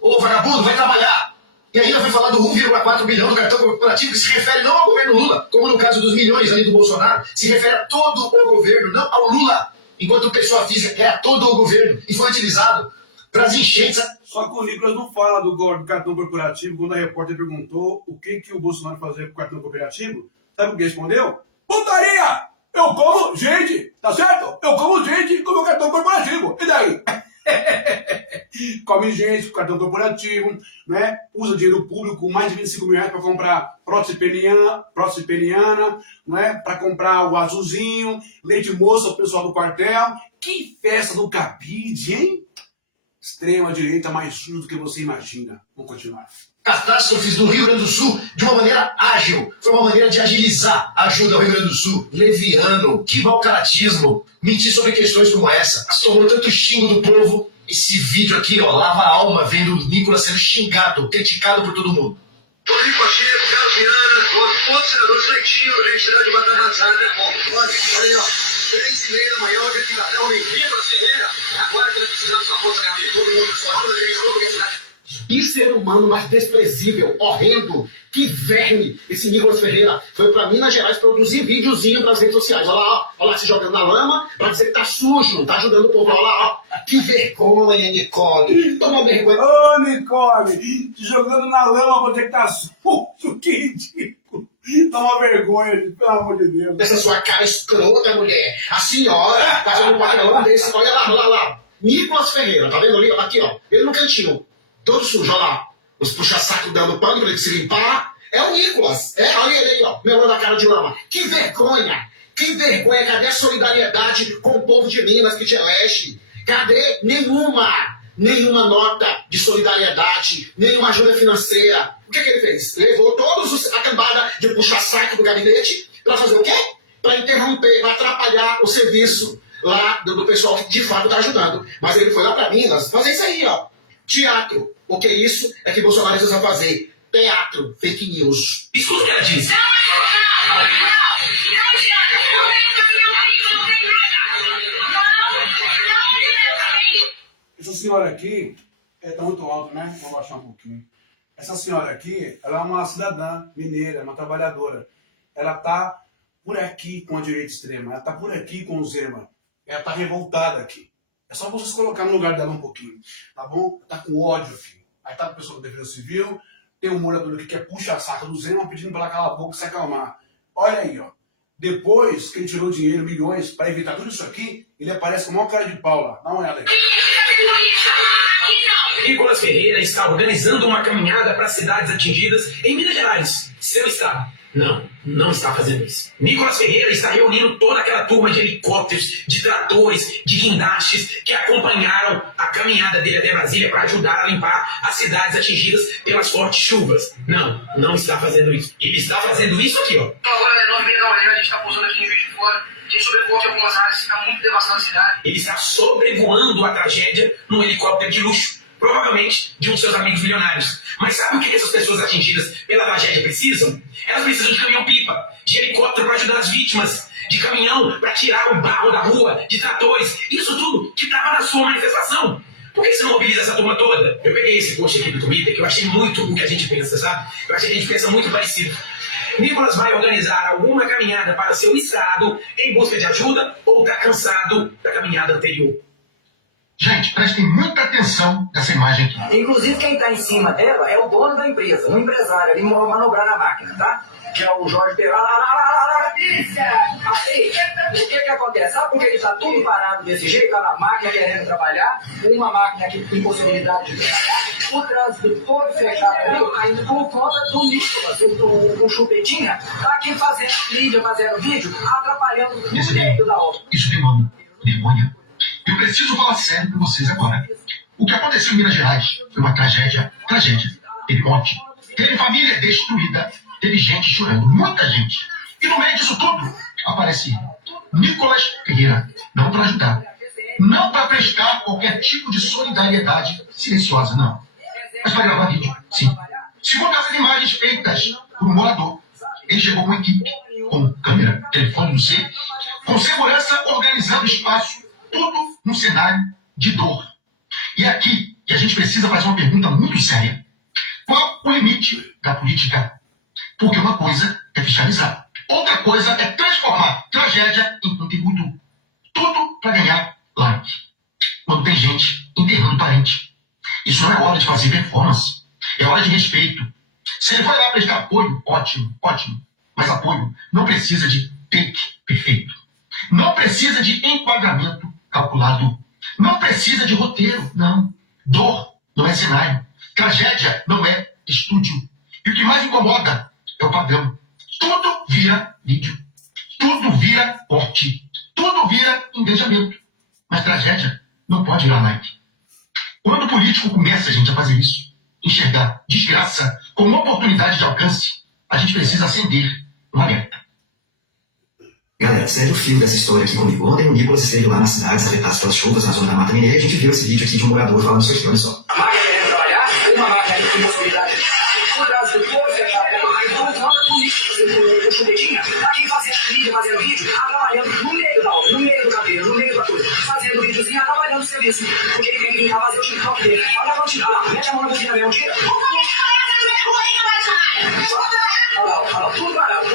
Ô, vagabundo, vai trabalhar. E ainda foi falar do 1,4 bilhão do cartão corporativo, que se refere não ao governo Lula, como no caso dos milhões ali do Bolsonaro, se refere a todo o governo, não ao Lula, enquanto pessoa física é a todo o governo, e foi utilizado para as enchentes. Só que o Nicolas não fala do cartão corporativo. Quando a repórter perguntou o que o Bolsonaro fazia com o cartão corporativo, sabe o que respondeu? Putaria! Eu como gente, tá certo? Eu como gente com o meu cartão corporativo. E daí? Come gente com cartão corporativo, né? Usa dinheiro público, mais de 25 mil reais para comprar prótese peniana, né? Para comprar o azulzinho, leite moça pro pessoal do quartel. Que festa do cabide, hein? Extrema direita mais suja do que você imagina. Vamos continuar. Catástrofes do Rio Grande do Sul de uma maneira ágil. Foi uma maneira de agilizar a ajuda ao Rio Grande do Sul. Leviano, que mau caratismo. Mentir sobre questões como essa. Mas tomou tanto xingo do povo Esse vídeo aqui, ó, lava a alma vendo o Nicolas sendo xingado, criticado por todo mundo. Rodrigo Pacheco, Carlos Viana, outros senadores feitinhos pra gente tirar de bata arrasada. Olha aí, ó. 3h30 da manhã, hoje aqui na Nicolas Ferreira. Agora que nós precisamos da força, Gabi. Todo mundo só toda a gente, toda a cidade. Que ser humano mais desprezível, horrendo, que verme. Esse Nicolas Ferreira foi pra Minas Gerais produzir videozinho pras redes sociais. Olha lá se jogando na lama, pra dizer que tá sujo, tá ajudando o povo. Olha lá, ó. Que vergonha, Nicole. Toma vergonha. Ô, Nicole, te jogando na lama pra dizer que tá sujo, que ridículo. Toma vergonha, pelo amor de Deus. Essa sua cara escrota, mulher. A senhora fazendo um papelão desse. Olha lá. Nicolas Ferreira, tá vendo ali? Aqui, ó. Ele no cantinho. Todo sujo, olha lá. Os puxa-saco dando pano pra ele se limpar. É o Nicolas. Olha ele aí, ó. Melando a cara de lama. Que vergonha. Que vergonha. Cadê a solidariedade com o povo de Minas que te elege? Cadê nenhuma nota de solidariedade, nenhuma ajuda financeira? O que ele fez? Levou todos a cambada de puxa-saco do gabinete pra fazer o quê? Pra interromper, pra atrapalhar o serviço lá do pessoal que de fato tá ajudando. Mas ele foi lá pra Minas fazer isso aí, ó. Teatro. Porque isso é que Bolsonaro precisa fazer. Teatro. Fake news. Escuta o que ela disse. Essa senhora aqui, tá muito alto, né? Vou baixar um pouquinho. Essa senhora aqui, ela é uma cidadã mineira, uma trabalhadora. Ela tá por aqui com a direita extrema, ela tá por aqui com o Zema. Ela tá revoltada aqui. É só vocês colocar no lugar dela um pouquinho, tá bom? Tá com ódio, filho. Aí tá a pessoa da Defesa Civil, tem um morador aqui que é puxa-saco do Zema pedindo pra ela calar a boca e se acalmar. Olha aí, ó. Depois que ele tirou dinheiro, milhões, para evitar tudo isso aqui, ele aparece com a maior cara de pau lá. Dá uma olhada aí. Nicolas Ferreira está organizando uma caminhada para cidades atingidas em Minas Gerais, seu estado. Não está fazendo isso. Nicolas Ferreira está reunindo toda aquela turma de helicópteros, de tratores, de guindastes que acompanharam a caminhada dele até Brasília para ajudar a limpar as cidades atingidas pelas fortes chuvas. Não está fazendo isso. Ele está fazendo isso aqui, ó. Agora, 9h30 da manhã, a gente está pousando aqui em Juiz de Fora. A gente sobrevoa em algumas áreas, está muito devastando a cidade. Ele está sobrevoando a tragédia num helicóptero de luxo, provavelmente de um de seus amigos milionários. Mas sabe o que essas pessoas atingidas pela tragédia precisam? Elas precisam de caminhão-pipa, de helicóptero para ajudar as vítimas, de caminhão para tirar o barro da rua, de tratores, isso tudo que estava na sua manifestação. Por que você não mobiliza essa turma toda? Eu peguei esse post aqui do Twitter, que eu achei muito o que a gente pensa, sabe? Eu achei que a gente pensa muito parecido. Nicolas vai organizar alguma caminhada para seu estado em busca de ajuda ou está cansado da caminhada anterior? Gente, prestem muita atenção nessa imagem aqui. Inclusive, quem está em cima dela é o dono da empresa, um empresário ali manobrar na máquina, tá? Que é o Jorge Pereira. Aí, o que acontece? Sabe por que ele está tudo parado desse jeito? Tá na máquina querendo trabalhar, uma máquina que tem possibilidade de trabalhar, o trânsito todo fechado ali, por conta do Nicolas, o Chupetinha, tá aqui fazendo mídia, fazendo vídeo, atrapalhando o direito da obra. Isso tem nome. Demônio. Eu preciso falar sério com vocês agora. O que aconteceu em Minas Gerais foi uma tragédia. Teve morte, teve família destruída, teve gente chorando, muita gente. E no meio disso tudo, aparece Nicolas Ferreira, não para ajudar, não para prestar qualquer tipo de solidariedade silenciosa, não. Mas para gravar vídeo, sim. Segundo as imagens feitas por um morador, ele chegou com equipe, com câmera, telefone, não sei, com segurança organizando espaço, tudo num cenário de dor. E é aqui que a gente precisa fazer uma pergunta muito séria. Qual o limite da política? Porque uma coisa é fiscalizar, outra coisa é transformar tragédia em conteúdo. Tudo para ganhar like. Quando tem gente enterrando parente. Isso não é hora de fazer performance. É hora de respeito. Se ele vai lá prestar apoio, ótimo, ótimo. Mas apoio não precisa de take perfeito. Não precisa de enquadramento calculado. Não precisa de roteiro, não. Dor não é cenário. Tragédia não é estúdio. E o que mais incomoda é o padrão. Tudo vira vídeo. Tudo vira corte. Tudo vira engajamento. Mas tragédia não pode virar like. Quando o político começa, gente, a fazer isso, enxergar desgraça como oportunidade de alcance, a gente precisa acender um alerta. Galera, Agora, segue o fio dessa história aqui comigo. Ontem o Nicolas esteve lá nas cidades afetadas pelas chuvas, na zona da Mata Mineira, e a gente viu esse vídeo aqui de um morador falando isso aqui, olha só. A máquina querendo trabalhar, uma máquina que tem possibilidade por trás do corpo, então roda política, com chuvetinha, aqui fazendo vídeo, trabalhando no meio da obra, no meio do cabelo, no meio da coisa, fazendo videozinho, trabalhando o serviço, porque ele tem que vir cá fazer o TikTok dele. Olha, vamos tirar, mete a mão na buzina mesmo, tira. Olha lá, tudo parado.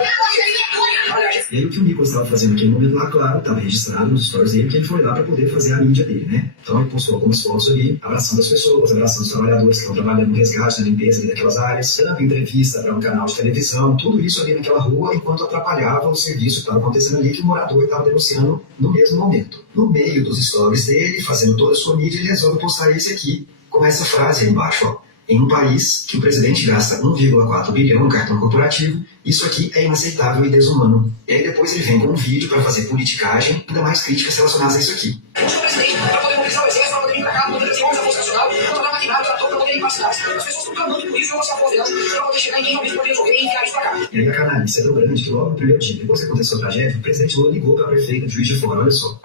E aí o que o Nicolas estava fazendo naquele momento lá, claro, estava registrado nos stories dele, que ele foi lá para poder fazer a mídia dele, né? Então ele postou algumas fotos ali, abraçando as pessoas, abraçando os trabalhadores que estão trabalhando no resgate, na limpeza ali daquelas áreas, dando entrevista para um canal de televisão, tudo isso ali naquela rua, enquanto atrapalhava o serviço que estava acontecendo ali, que o morador estava denunciando no mesmo momento. No meio dos stories dele, fazendo toda a sua mídia, ele resolve postar esse aqui, com essa frase aí embaixo, ó. Em um país que o presidente gasta 1,4 bilhão no cartão corporativo, isso aqui é inaceitável e desumano. E aí depois ele vem com um vídeo para fazer politicagem, ainda mais críticas relacionadas a isso aqui. O presidente, para poder mobilizar o exército, para poder vir para cá, para poder ter ônibus da Força Nacional, para dar maquinário, trator, para poder ir para as cidades. As pessoas estão clamando por isso, eu não se apoderando, para poder chegar em quem realmente poder resolver e enviar isso para cá. E aí a canalice é tão grande que logo no primeiro dia, depois que aconteceu a tragédia, o presidente Lula ligou para a prefeita de Juiz de Fora, olha só.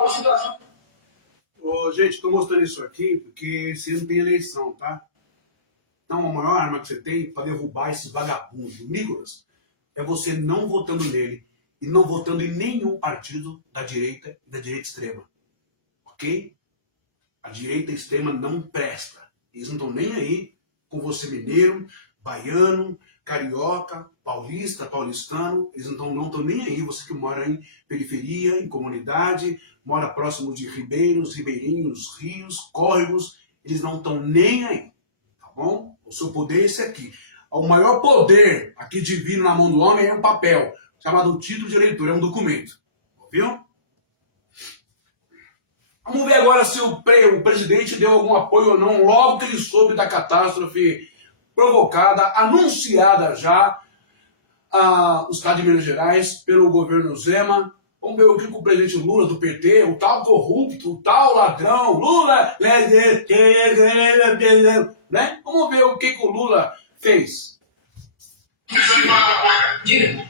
Ô, gente, estou mostrando isso aqui porque você não tem eleição, tá? Então, a maior arma que você tem para derrubar esses vagabundos, Nicolas, é você não votando nele e não votando em nenhum partido da direita e da direita extrema. Ok? A direita extrema não presta. Eles não estão nem aí com você mineiro, baiano, carioca, paulista, paulistano. Eles não estão nem aí. Você que mora em periferia, em comunidade, mora próximo de ribeiros, ribeirinhos, rios, córregos. Eles não estão nem aí. Tá bom? O seu poder é esse aqui. O maior poder aqui divino na mão do homem é um papel, chamado título de eleitor, é um documento. Viu? Vamos ver agora se o presidente deu algum apoio ou não, logo que ele soube da catástrofe provocada, anunciada já, no estado de Minas Gerais, pelo governo Zema. Vamos ver o que o presidente Lula, do PT, o tal corrupto, o tal ladrão, Lula, né? Vamos ver o que o Lula fez. Diga.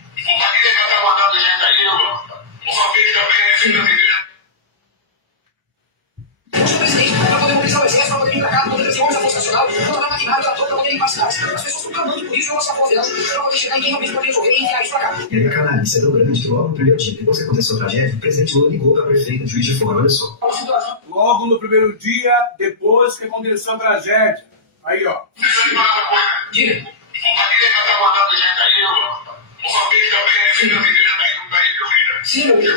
O presidente, para poder mobilizar o exército, para poder vir para cá, para poder ter ônibus da Força Nacional, para dar maquinário, trator, para poder ir para as cidades. As pessoas estão clamando por isso, eu não se apoderando, para poder chegar em quem realmente poder resolver e enviar isso para cá. E aí a canalice é tão grande que logo no primeiro dia, depois que aconteceu a tragédia, o presidente Lula ligou para a prefeita de Juiz de Fora, olha só. Logo no primeiro dia, depois que aconteceu a tragédia. Aí, ó. Diga. Sim, meu Deus.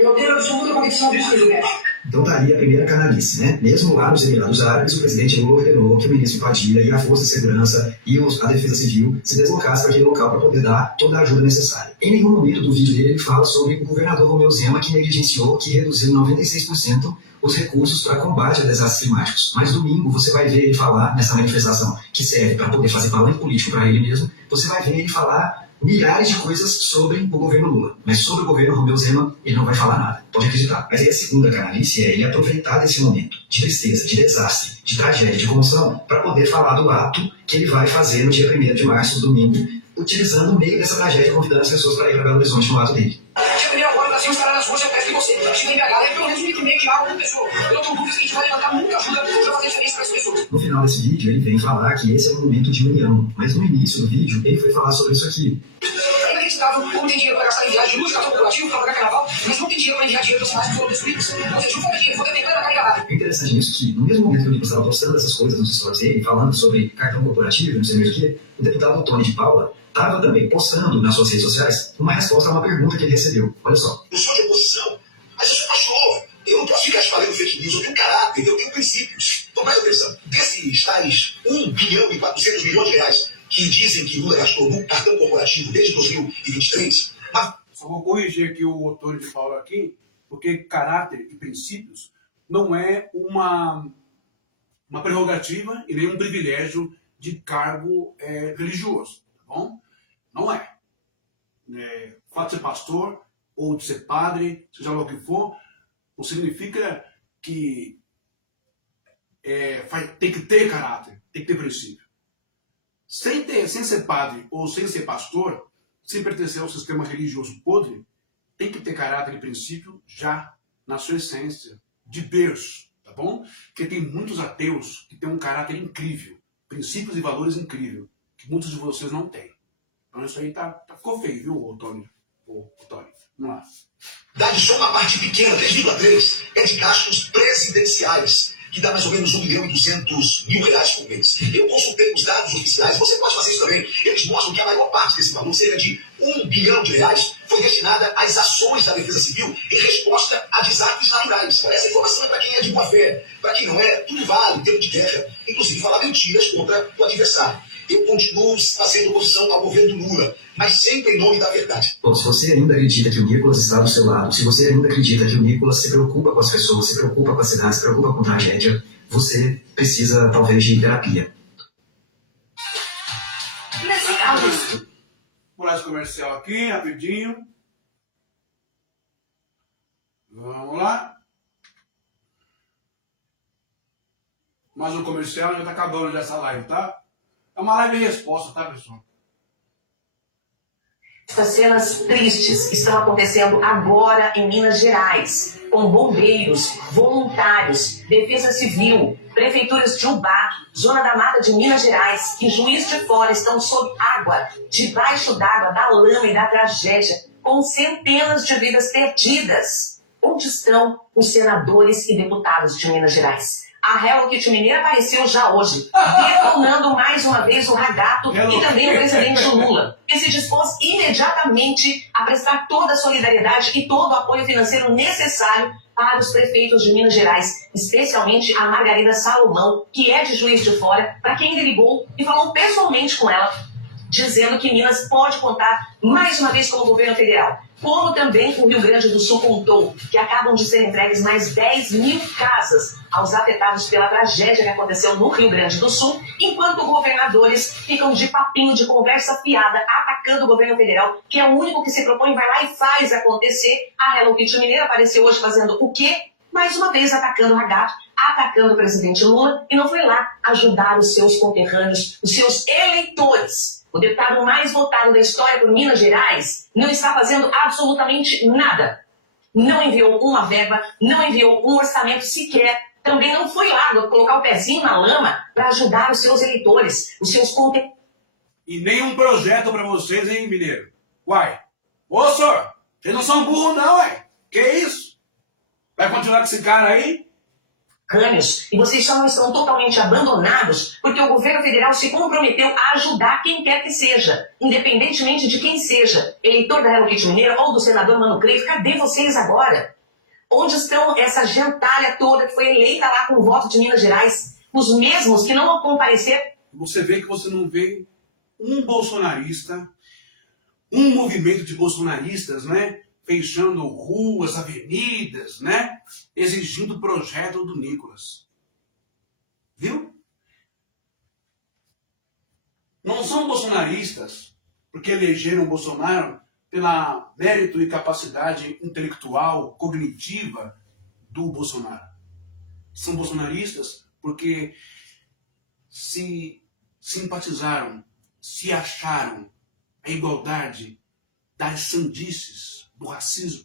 Eu tenho absoluta convicção disso, presidente. Então tá aí a primeira canalice, né? Mesmo lá nos Emirados Árabes, o presidente Lula ordenou que o ministro Padilha e a Força de Segurança e a Defesa Civil se deslocassem para aquele local para poder dar toda a ajuda necessária. Em nenhum momento do vídeo dele ele fala sobre o governador Romeu Zema, que negligenciou, que reduziu 96% os recursos para combate a desastres climáticos. Mas domingo você vai ver ele falar nessa manifestação, que serve para poder fazer palanque político para ele mesmo, você vai ver ele falar milhares de coisas sobre o governo Lula. Mas sobre o governo Romeu Zema, ele não vai falar nada. Pode acreditar. Mas aí a segunda canalice é ele aproveitar desse momento de tristeza, de desastre, de tragédia, de comoção, para poder falar do ato que ele vai fazer no dia 1º de março, domingo, utilizando o meio dessa tragédia, convidando as pessoas para ir para Belo Horizonte no ato dele. Agora, Brasil, estará nas ruas, eu peço de você. Chega em BH, é pelo menos 1,5 litro de água por pessoa. Eu não tenho dúvidas que a gente vai levantar muita ajuda para fazer diferença para as pessoas. No final desse vídeo, ele vem falar que esse é um momento de união. Mas no início do vídeo, ele foi falar sobre isso aqui. É inacreditável como tem dinheiro para gastar em viagem de luz, cartão corporativo, para pagar carnaval, mas não tem dinheiro para enviar dinheiro para cidades que foram destruídas. Ou seja, não foi dinheiro, foi tempo na carga. É interessante nisso que, no mesmo momento que o Nicolas estava postando essas coisas nos stories dele, falando sobre cartão corporativo, não sei mais o que, o deputado Tony de Paula estava também postando nas suas redes sociais uma resposta a uma pergunta que ele recebeu. Olha só. Eu sou de oposição, mas eu sou pastor. Eu não posso ficar espalhando fake news, eu tenho caráter, eu tenho princípios. Então presta atenção, desses tais 1 bilhão e 400 milhões de reais que dizem que Lula gastou no cartão corporativo desde 2023... Só vou corrigir aqui o Tony de Paula aqui, porque caráter e princípios não é uma prerrogativa e nem um privilégio de cargo religioso, tá bom? Não é. O fato de ser pastor ou de ser padre, seja lá o que for, não significa que tem que ter caráter, tem que ter princípio. Sem ser padre ou sem ser pastor, se pertencer ao sistema religioso podre, tem que ter caráter e princípio já na sua essência, de berço, tá bom? Porque tem muitos ateus que têm um caráter incrível, princípios e valores incríveis, que muitos de vocês não têm. Então isso aí ficou feio, viu, Tony? Tony, vamos lá. Dá-lhe só uma parte pequena, 3,3, é de gastos presidenciais, que dá mais ou menos R$1.200.000 por mês. Eu consultei os dados oficiais, você pode fazer isso também. Eles mostram que a maior parte desse valor, cerca de R$1 bilhão, foi destinada às ações da Defesa Civil em resposta a desastres naturais. Essa informação é para quem é de boa fé. Para quem não é, tudo vale em tempo de guerra. Inclusive falar mentiras contra o adversário. Eu continuo fazendo oposição ao governo do Lula, mas sempre em nome da verdade. Bom, se você ainda acredita que o Nicolas está do seu lado, se você ainda acredita que o Nicolas se preocupa com as pessoas, se preocupa com a cidade, se preocupa com tragédia, você precisa, talvez, de terapia. Moraes comercial aqui, rapidinho. Vamos lá. Mais um comercial, já está acabando dessa live, tá? É uma live de resposta, tá, pessoal? Essas cenas tristes estão acontecendo agora em Minas Gerais, com bombeiros, voluntários, defesa civil, prefeituras de Ubá, Zona da Mata de Minas Gerais e Juiz de Fora estão sob água, debaixo d'água, da lama e da tragédia, com centenas de vidas perdidas. Onde estão os senadores e deputados de Minas Gerais? A Hello Kitty Mineira apareceu já hoje, detonando mais uma vez o Ragato e também o presidente Lula, que se dispôs imediatamente a prestar toda a solidariedade e todo o apoio financeiro necessário para os prefeitos de Minas Gerais, especialmente a Margarida Salomão, que é de Juiz de Fora, para quem ele ligou e falou pessoalmente com ela, dizendo que Minas pode contar mais uma vez com o governo federal. Como também o Rio Grande do Sul contou que acabam de ser entregues mais 10.000 casas aos afetados pela tragédia que aconteceu no Rio Grande do Sul, enquanto governadores ficam de papinho, de conversa fiada, atacando o governo federal, que é o único que se propõe, vai lá e faz acontecer. A Hello Kitty Mineira apareceu hoje fazendo o quê? Mais uma vez atacando o Ragato, atacando o presidente Lula, e não foi lá ajudar os seus conterrâneos, os seus eleitores. O deputado mais votado da história por Minas Gerais não está fazendo absolutamente nada. Não enviou uma verba, não enviou um orçamento sequer. Também não foi lá colocar o pezinho na lama para ajudar os seus eleitores, os seus conterrâneos. E nenhum projeto para vocês, hein, mineiro? Uai, ô senhor, vocês não são burros não, uai. Que isso? Vai continuar com esse cara aí? E vocês só não estão totalmente abandonados porque o governo federal se comprometeu a ajudar quem quer que seja, independentemente de quem seja, eleitor da Hello Kitty Mineira ou do senador Mano Cravo. Cadê vocês agora? Onde estão essa gentalha toda que foi eleita lá com o voto de Minas Gerais? Os mesmos que não compareceram? Você vê que você não vê um bolsonarista, um movimento de bolsonaristas, né? Fechando ruas, avenidas, né? Exigindo o projeto do Nicolas. Viu? Não são bolsonaristas porque elegeram o Bolsonaro pela mérito e capacidade intelectual, cognitiva do Bolsonaro. São bolsonaristas porque se simpatizaram, se acharam a igualdade das sandices, do racismo,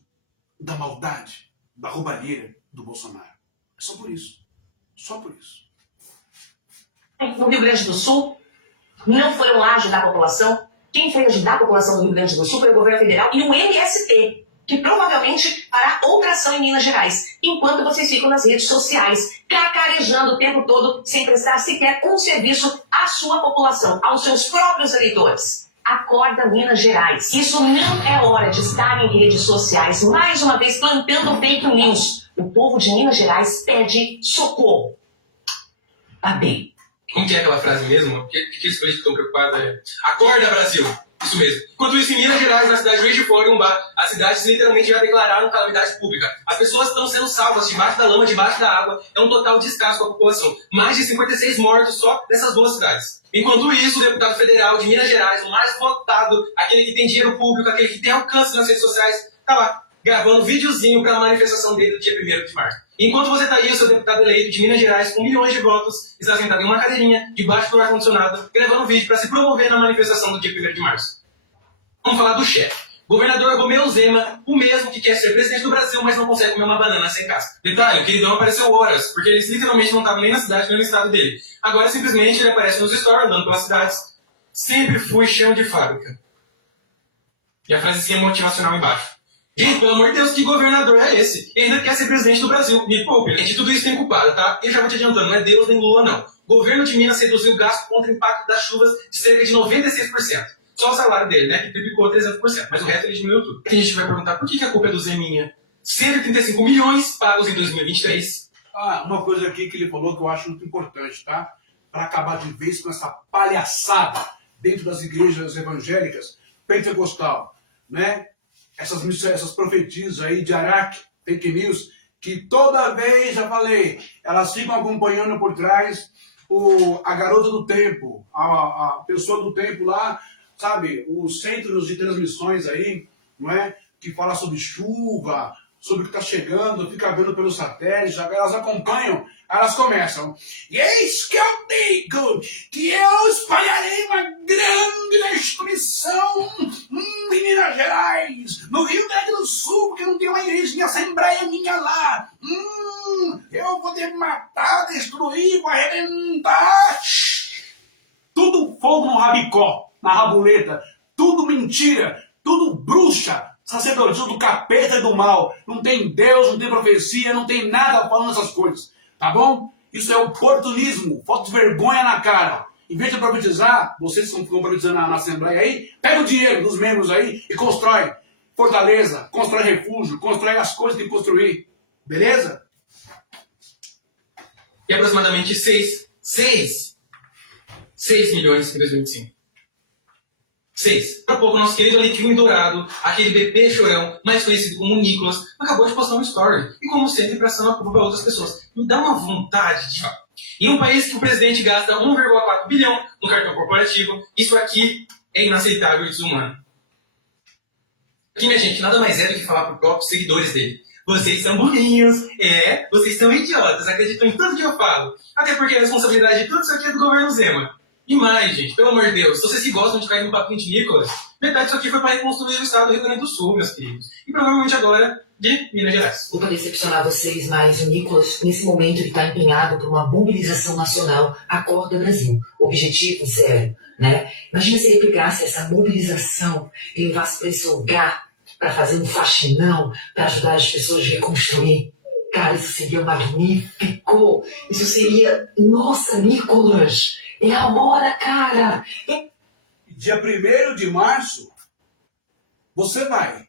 da maldade, da roubalheira do Bolsonaro. É só por isso. Só por isso. No Rio Grande do Sul, não foram lá ajudar a população. Quem foi ajudar a população do Rio Grande do Sul foi o governo federal e o MST, que provavelmente fará outra ação em Minas Gerais, enquanto vocês ficam nas redes sociais, cacarejando o tempo todo, sem prestar sequer um serviço à sua população, aos seus próprios eleitores. Acorda, Minas Gerais. Isso não é hora de estar em redes sociais, mais uma vez plantando fake news. O povo de Minas Gerais pede socorro. Babei. Como que é aquela frase mesmo? O que os políticos estão preocupados? Acorda, Brasil! Isso mesmo. Enquanto isso, em Minas Gerais, na cidade de Juiz de Fora e Umbá, as cidades literalmente já declararam calamidade pública. As pessoas estão sendo salvas debaixo da lama, debaixo da água. É um total descaso com a população. Mais de 56 mortos só nessas duas cidades. Enquanto isso, o deputado federal de Minas Gerais, o mais votado, aquele que tem dinheiro público, aquele que tem alcance nas redes sociais, tá lá, gravando videozinho para a manifestação dele no dia 1º de março. Enquanto você está aí, o seu deputado eleito de Minas Gerais, com milhões de votos, está sentado em uma cadeirinha, debaixo do ar-condicionado, gravando vídeo para se promover na manifestação do dia 1º de março. Vamos falar do chefe. Governador Romeu Zema, o mesmo que quer ser presidente do Brasil, mas não consegue comer uma banana sem casca. Detalhe, o queridão apareceu horas, porque ele literalmente não estava nem na cidade, nem no estado dele. Agora, simplesmente, ele aparece nos stories, andando pelas cidades. Sempre fui chão de fábrica. E a frasezinha motivacional embaixo. Gente, pelo amor de Deus, que governador é esse? E ainda quer ser presidente do Brasil. Me poupe. Gente, tudo isso tem culpado, tá? Eu já vou te adiantando, não é Deus nem Lula, não. O governo de Minas reduziu o gasto contra o impacto das chuvas de cerca de 96%. Só o salário dele, né? Que triplicou 300%. Mas o resto ele diminuiu tudo. E a gente vai perguntar por que a culpa é do Zeminha? 135 milhões pagos em 2023. Uma coisa aqui que ele falou que eu acho muito importante, tá? Para acabar de vez com essa palhaçada dentro das igrejas evangélicas pentecostal, né? Essas profetias aí de Araque, fake news, que toda vez, já falei, elas ficam acompanhando por trás a garota do tempo, a pessoa do tempo lá, sabe, os centros de transmissões aí, não é? Que fala sobre chuva, sobre o que está chegando, fica vendo pelo satélite, elas acompanham, elas começam. E eis que eu digo que eu espalharei uma grande destruição em Minas Gerais, no Rio Grande do Sul, porque não tem uma igreja de assembleia minha lá. Eu vou matar, destruir, vou arrebentar. Tudo fogo no rabicó, na rabuleta, tudo mentira, tudo bruxa, sacerdotisa do capeta e do mal. Não tem Deus, não tem profecia, não tem nada falando essas coisas. Tá bom? Isso é oportunismo, falta de vergonha na cara. Em vez de profetizar, vocês que estão profetizando na Assembleia aí, pega o dinheiro dos membros aí e constrói fortaleza, constrói refúgio, constrói as coisas que tem que construir. Beleza? E aproximadamente 6 milhões em 2025. 6. Para pouco, nosso querido Alequim Dourado, aquele bebê chorão, mais conhecido como Nicolas, acabou de postar um story. E como sempre, prestando a culpa para outras pessoas. Me dá uma vontade de falar. Em um país que o presidente gasta 1,4 bilhão no cartão corporativo, isso aqui é inaceitável e desumano. Aqui, minha gente, nada mais é do que falar para os próprios seguidores dele. Vocês são burrinhos, vocês são idiotas, acreditam em tudo que eu falo. Até porque a responsabilidade de tudo isso aqui é do governo Zema. E mais, gente, pelo amor de Deus, se vocês que gostam de cair no papinho de Nicolas, metade disso aqui foi para reconstruir o estado do Rio Grande do Sul, meus queridos. E provavelmente agora de Minas Gerais. Desculpa decepcionar vocês, mas o Nicolas, nesse momento, ele está empenhado por uma mobilização nacional Acorda Brasil. Objetivo zero, né? Imagina se ele pegasse essa mobilização e levasse para esse lugar para fazer um faxinão, para ajudar as pessoas a reconstruir. Cara, isso seria magnífico. Isso seria... Nossa, Nicolas, é a hora, cara. Dia 1º de março, você vai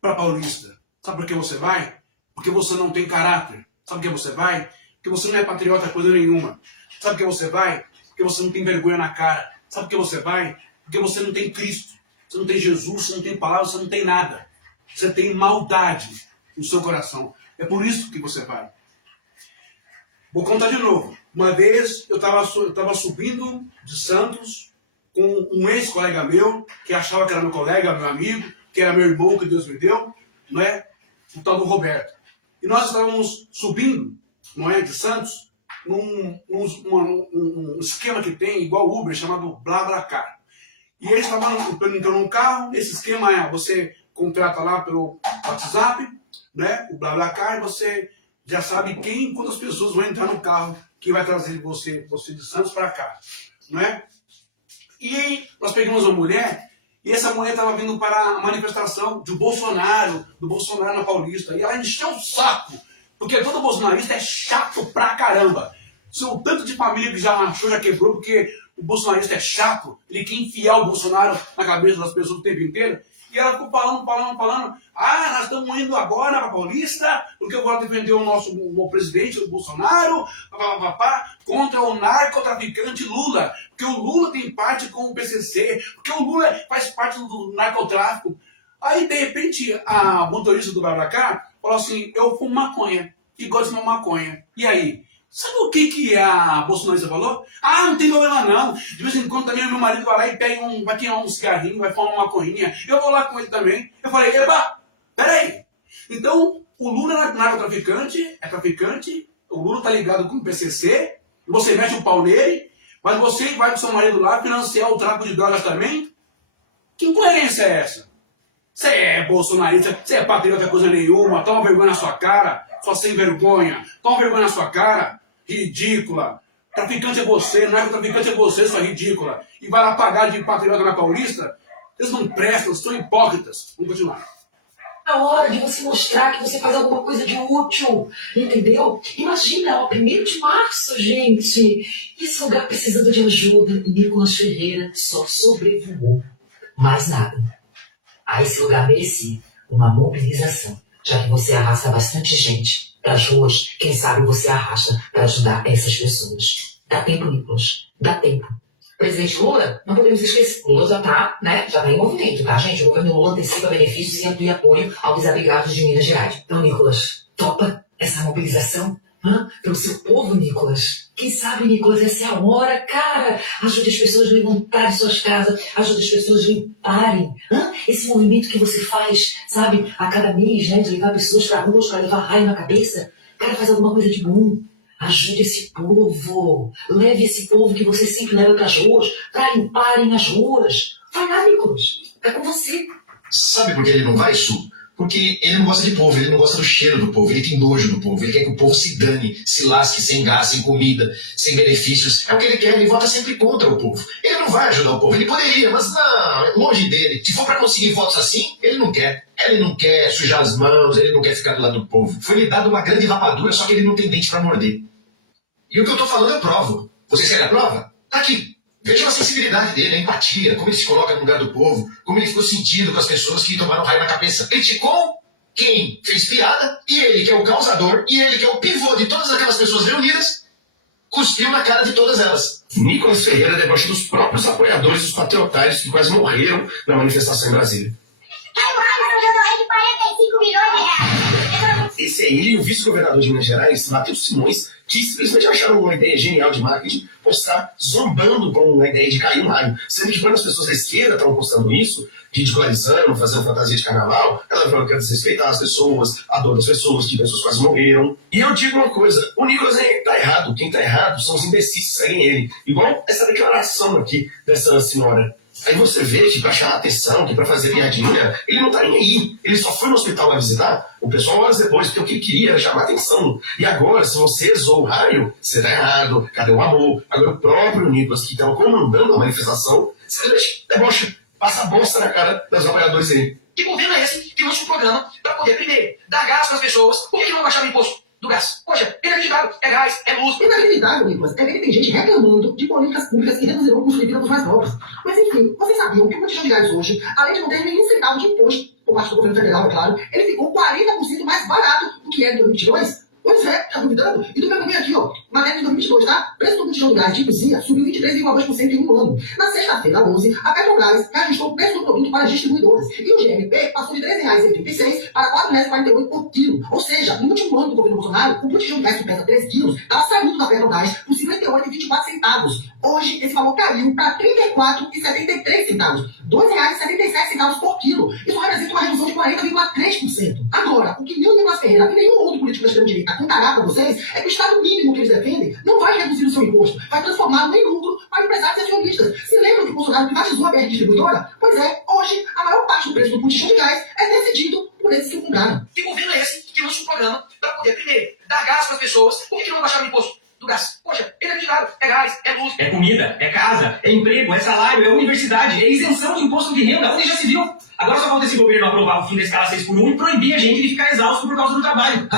para Paulista. Sabe por que você vai? Porque você não tem caráter. Sabe por que você vai? Porque você não é patriota coisa nenhuma. Sabe por que você vai? Porque você não tem vergonha na cara. Sabe por que você vai? Porque você não tem Cristo. Você não tem Jesus, você não tem palavra, você não tem nada. Você tem maldade no seu coração. É por isso que você vai. Vou contar de novo. Uma vez eu estava subindo de Santos com um ex-colega meu, que achava que era meu colega, meu amigo, que era meu irmão que Deus me deu, não é? O tal do Roberto. E nós estávamos subindo, não é, de Santos, num esquema que tem, igual Uber, chamado BlaBlaCar. E eles estavam entrando num carro, esse esquema é, você contrata lá pelo WhatsApp, né, o BlaBlaCar, e você já sabe quantas pessoas vão entrar no carro que vai trazer você de Santos para cá, não é? E aí nós pegamos uma mulher, e essa mulher estava vindo para a manifestação do Bolsonaro na Paulista, e ela encheu o saco, porque todo bolsonarista é chato pra caramba. O tanto de família que já rachou, já quebrou, porque o bolsonarista é chato, ele quer enfiar o Bolsonaro na cabeça das pessoas o tempo inteiro. E ela ficou falando, nós estamos indo agora para Paulista, porque eu vou defender o presidente, o Bolsonaro, contra o narcotraficante Lula, porque o Lula tem parte com o PCC, porque o Lula faz parte do narcotráfico. Aí, de repente, a motorista do BlaBlaCar falou assim, eu fumo maconha, e gosto de fumar maconha. E aí? Sabe o que a bolsonarista falou? Não tem problema não. De vez em quando também o meu marido vai lá e vai queimar um cigarrinho, vai fumar uma maconhinha. Eu vou lá com ele também. Eu falei, peraí. Então, o Lula é traficante, o Lula tá ligado com o PCC, você mete o pau nele, mas você vai com seu marido lá financiar o tráfico de drogas também? Que incoerência é essa? Você é bolsonarista, você é patriota coisa nenhuma, toma vergonha na sua cara, sua sem vergonha, toma vergonha na sua cara, ridícula. Traficante é você, narcotraficante é você, sua ridícula. E vai lá pagar de patriota na Paulista? Eles não prestam, são hipócritas. Vamos continuar. É hora de você mostrar que você faz alguma coisa de útil, entendeu? Imagina, ó, 1º de março, gente. Esse lugar precisando de ajuda e Nicolas Ferreira só sobrevoou. Mais nada. A esse lugar merecia uma mobilização, já que você arrasta bastante gente para as ruas. Quem sabe você arrasta para ajudar essas pessoas. Dá tempo, Nicolas. Dá tempo. Presidente Lula, não podemos esquecer. Lula já tá em movimento, tá, gente? O governo Lula antecipa benefícios e amplia apoio aos desabrigados de Minas Gerais. Então, Nicolas, topa essa mobilização? Pelo seu povo, Nicolas. Quem sabe, Nicolas, essa é a hora, cara. Ajude as pessoas a levantarem suas casas. Ajude as pessoas a limparem. Esse movimento que você faz, sabe, a cada mês, né, de levar pessoas para ruas, para levar raio na cabeça. Cara, faz alguma coisa de bom. Ajude esse povo. Leve esse povo que você sempre leva para as ruas, para limparem as ruas. Vai lá, Nicolas. É com você. Sabe por que ele não vai, Su? Porque ele não gosta de povo, ele não gosta do cheiro do povo, ele tem nojo do povo, ele quer que o povo se dane, se lasque sem gás, sem comida, sem benefícios. É o que ele quer, ele vota sempre contra o povo. Ele não vai ajudar o povo, ele poderia, mas não, é longe dele. Se for para conseguir votos assim, ele não quer. Ele não quer sujar as mãos, ele não quer ficar do lado do povo. Foi lhe dado uma grande rapadura, só que ele não tem dente para morder. E o que eu tô falando eu provo. Vocês querem a prova? Tá aqui. Vejam a sensibilidade dele, a empatia, como ele se coloca no lugar do povo, como ele ficou sentido com as pessoas que tomaram raio na cabeça. Criticou quem fez piada, e ele que é o causador, e ele que é o pivô de todas aquelas pessoas reunidas, cuspiu na cara de todas elas. Nicolas Ferreira debocha dos próprios apoiadores dos patriotários que quase morreram na manifestação em Brasília. Esse é ele e o vice-governador de Minas Gerais, Matheus Simões, que simplesmente acharam uma ideia genial de marketing, postar zombando com a ideia de cair um raio. Sendo que quando as pessoas da esquerda estavam postando isso, ridicularizando, fazendo fantasia de carnaval, ela falou que ia desrespeitar as pessoas, a dor das pessoas, que pessoas quase morreram. E eu digo uma coisa, o Nicolas tá errado, quem tá errado são os imbecis que seguem ele. Igual essa declaração aqui dessa senhora. Aí você vê que pra chamar atenção, que pra fazer piadinha, ele não tá nem aí. Ele só foi no hospital lá visitar o pessoal horas depois, porque o que ele queria era chamar atenção. E agora, se você zoou o raio, você tá errado. Cadê o amor? Agora o próprio Nicolas, que tava comandando a manifestação, simplesmente debocha, passa a bosta na cara dos apoiadores aí. Que governo é esse que lança um programa pra poder, primeiro, dar gás para as pessoas? Por que não baixar o imposto do gás? Poxa, inacreditável, é gás, é luz. Inacreditável, Nicolas, é ver que tem gente reclamando de políticas públicas que reduzirão o custo de vida dos mais pobres. Mas enfim, vocês sabiam que o botijão de gás hoje, além de não ter nenhum centavo de imposto por parte do governo federal, é claro, ele ficou 40% mais barato do que era em 2022? Pois é, tá duvidando? E tu pegou bem aqui, ó, matéria de 2022, tá? Preço do botijão de gás de cozinha subiu 23,2% em um ano. Na sexta-feira, 11, a Petrobras reajustou o preço do produto para as distribuidoras. E o GLP passou de R$ 3,86 para R$ 4,48 por quilo. Ou seja, no último ano do governo Bolsonaro, o botijão de gás que pesa 13 quilos estava saindo da Petrobras por R$ 58,24. Hoje, esse valor caiu para R$ 34,73. R$ 2,77 por quilo. Isso representa uma redução de 40,3%. Agora, o que nem o Nicolas Ferreira e nenhum outro político da extrema-direita contará para vocês é que o Estado mínimo que eles defendem não vai reduzir o seu imposto, vai transformá-lo em lucro para empresários e acionistas. Se lembram que o Bolsonaro privatizou a BR distribuidora? Pois é, hoje a maior parte do preço do botijão de gás é decidido por esses que o compraram. Que governo é esse que lança um programa para poder, primeiro, dar gás para as pessoas? Por que não baixar o imposto do gás? Poxa, inacreditável, é gás, é luz. É comida, é casa, é emprego, é salário, é universidade, é isenção de imposto de renda, onde já se viu. Agora só falta esse governo aprovar o fim da escala 6x1 e proibir a gente de ficar exausto por causa do trabalho.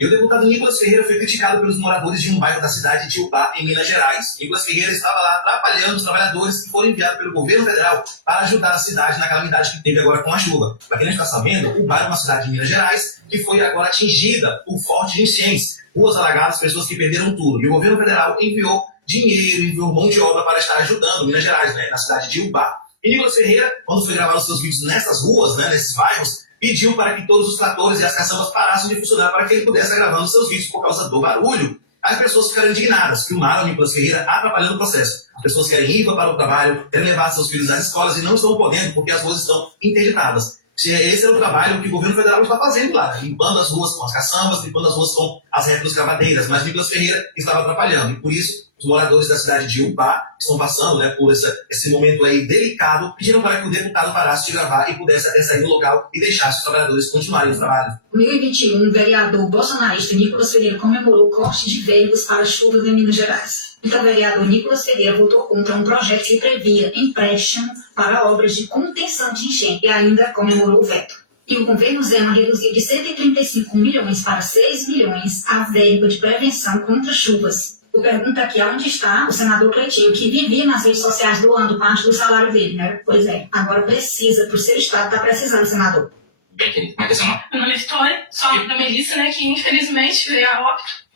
E o deputado Nicolas Ferreira foi criticado pelos moradores de um bairro da cidade de Ubá, em Minas Gerais. Nicolas Ferreira estava lá atrapalhando os trabalhadores que foram enviados pelo governo federal para ajudar a cidade na calamidade que teve agora com a chuva. Para quem não está sabendo, Ubá é uma cidade de Minas Gerais que foi agora atingida por fortes enchentes, ruas alagadas, pessoas que perderam tudo. E o governo federal enviou dinheiro, enviou mão de obra para estar ajudando Minas Gerais, né, na cidade de Ubá. E Nicolas Ferreira, quando foi gravar os seus vídeos nessas ruas, né, nesses bairros, pediu para que todos os tratores e as caçambas parassem de funcionar para que ele pudesse estar gravando seus vídeos por causa do barulho. As pessoas ficaram indignadas, filmaram o Nicolas Ferreira atrapalhando o processo. As pessoas querem ir para o trabalho, querem levar seus filhos às escolas e não estão podendo porque as ruas estão interditadas. Esse é o trabalho que o governo federal está fazendo lá, limpando as ruas com as caçambas, limpando as ruas com as retroescavadeiras, mas Nicolas Ferreira estava atrapalhando. E por isso, Os moradores da cidade de Ubá estão passando, né, por esse momento aí delicado, pediram para que o deputado parasse de gravar e pudesse até sair do local e deixasse os trabalhadores continuarem o trabalho. Em 2021, o vereador bolsonarista Nicolas Ferreira comemorou o corte de verbas para chuvas em Minas Gerais. Então, o vereador Nicolas Ferreira votou contra um projeto que previa empréstimo para obras de contenção de enchente e ainda comemorou o veto. E o governo Zema reduziu de 135 milhões para 6 milhões a verba de prevenção contra chuvas. Eu pergunto aqui onde está o senador Cleitinho, que vivia nas redes sociais doando parte do salário dele, né? Pois é, agora precisa, por ser Estado, está precisando, senador. Bem, querido, como é que é seu nome? Meu nome é Vitória, sou da Melissa, né, que infelizmente veio a óbito.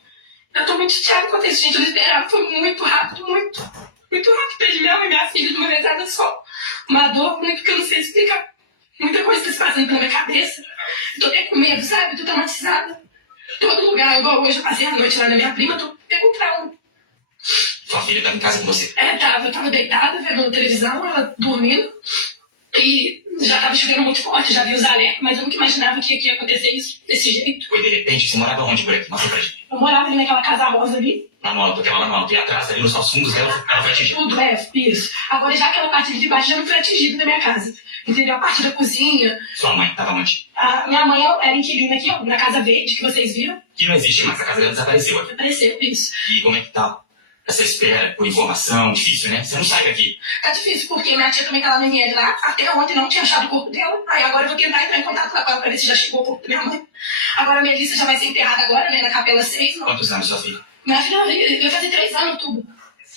Eu tô muito chateada com isso, gente. Eu esperava, foi muito rápido, muito rápido. Perdi minha mãe e minha filha de uma vezada só. Uma dor muito que eu não sei explicar. Muita coisa está se passando pela minha cabeça. Eu tô até com medo, sabe? Tô traumatizada. Todo lugar, igual hoje eu passei a noite lá na minha prima, tô até com trauma. Sua filha tá em casa com você? Eu tava deitada, vendo televisão, ela dormindo. E já tava chovendo muito forte, já vi os alertas, mas eu nunca imaginava que ia acontecer isso desse jeito. Foi de repente, você morava onde por aqui? Mostra pra gente. Eu morava ali naquela casa rosa ali. Manual, porque ela não tem atrás ali nos fundos dela, ela foi atingida. Tudo, isso. Agora já aquela parte de baixo já não foi atingida da minha casa. Entendeu? A parte da cozinha. Sua mãe tava onde? A minha mãe era inquilina aqui, ó, na Casa Verde, que vocês viram. Que não existe mais, a casa dela desapareceu aqui. Apareceu, isso. E como é que tá? Essa espera por informação, difícil, né? Você não sai daqui. Tá difícil, porque minha tia também tá lá no ML lá. Até ontem não tinha achado o corpo dela. Aí agora eu vou tentar entrar em contato lá com ela pra ver se já chegou o corpo da minha mãe. Agora a Melissa já vai ser enterrada agora, né, na Capela 6. Quantos anos sua filha? Minha filha vai fazer 3 anos tudo.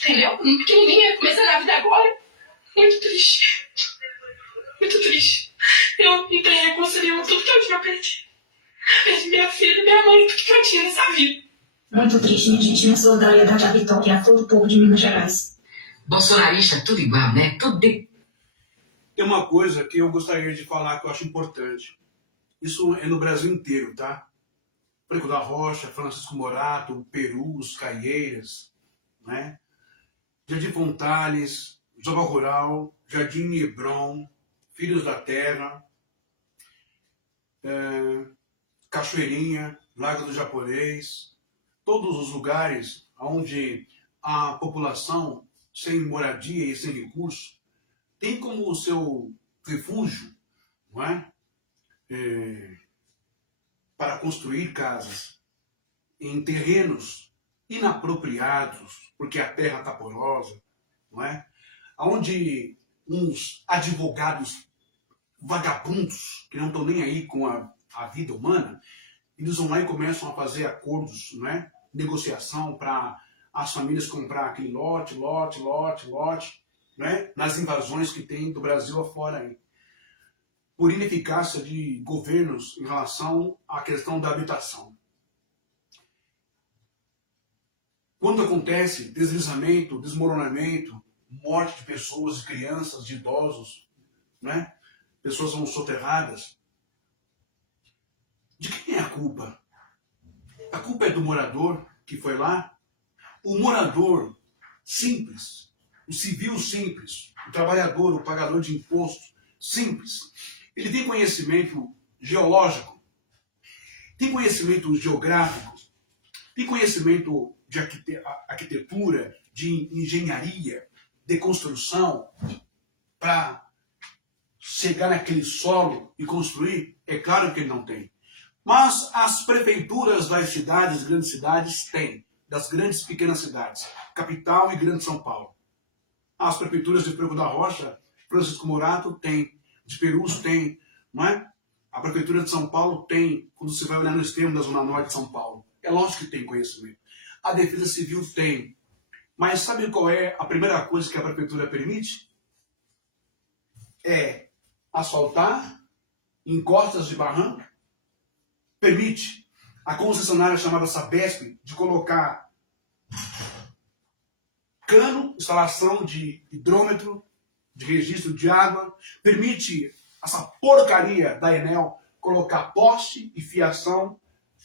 Entendeu? Pequenininha, começando a vida agora. Muito triste. Muito triste. Eu não tenho recurso nenhum, tudo que eu tinha perdi. Perdi minha filha, minha mãe, tudo que eu tinha nessa vida. Muito triste, minha gente. Minha solidariedade à Vitória e a todo o povo de Minas Gerais. Bolsonarista, tudo igual, né? Tudo de... Tem uma coisa que eu gostaria de falar que eu acho importante. Isso é no Brasil inteiro, tá? Franco da Rocha, Francisco Morato, Perus, Caieiras, né? Jardim Fontales, Zona Rural, Jardim Hebron, Filhos da Terra, Cachoeirinha, Lago do Japonês, todos os lugares onde a população sem moradia e sem recurso tem como seu refúgio, não é? Para construir casas em terrenos inapropriados, porque a terra está porosa, não é? Onde uns advogados vagabundos, que não estão nem aí com a vida humana, eles vão lá e começam a fazer acordos, não é? Negociação para as famílias comprar aquele lote, né? Nas invasões que tem do Brasil afora aí. Por ineficácia de governos em relação à questão da habitação. Quando acontece deslizamento, desmoronamento, morte de pessoas, de crianças, de idosos, né? Pessoas são soterradas. De quem é a culpa? A culpa é do morador que foi lá? O morador simples, o civil simples, o trabalhador, o pagador de imposto simples, ele tem conhecimento geológico, tem conhecimento geográfico, tem conhecimento de arquitetura, de engenharia, de construção, para chegar naquele solo e construir? É claro que ele não tem. Mas as prefeituras das cidades, grandes cidades, têm. Das grandes e pequenas cidades. Capital e Grande São Paulo. As prefeituras de Franco da Rocha, Francisco Morato, tem. De Perus, tem. Não é? A prefeitura de São Paulo tem. Quando você vai olhar no extremo da Zona Norte de São Paulo. É lógico que tem conhecimento. A Defesa Civil tem. Mas sabe qual é a primeira coisa que a prefeitura permite? É asfaltar encostas de barranco. Permite a concessionária chamada Sabesp de colocar cano, instalação de hidrômetro, de registro de água. Permite essa porcaria da Enel colocar poste e fiação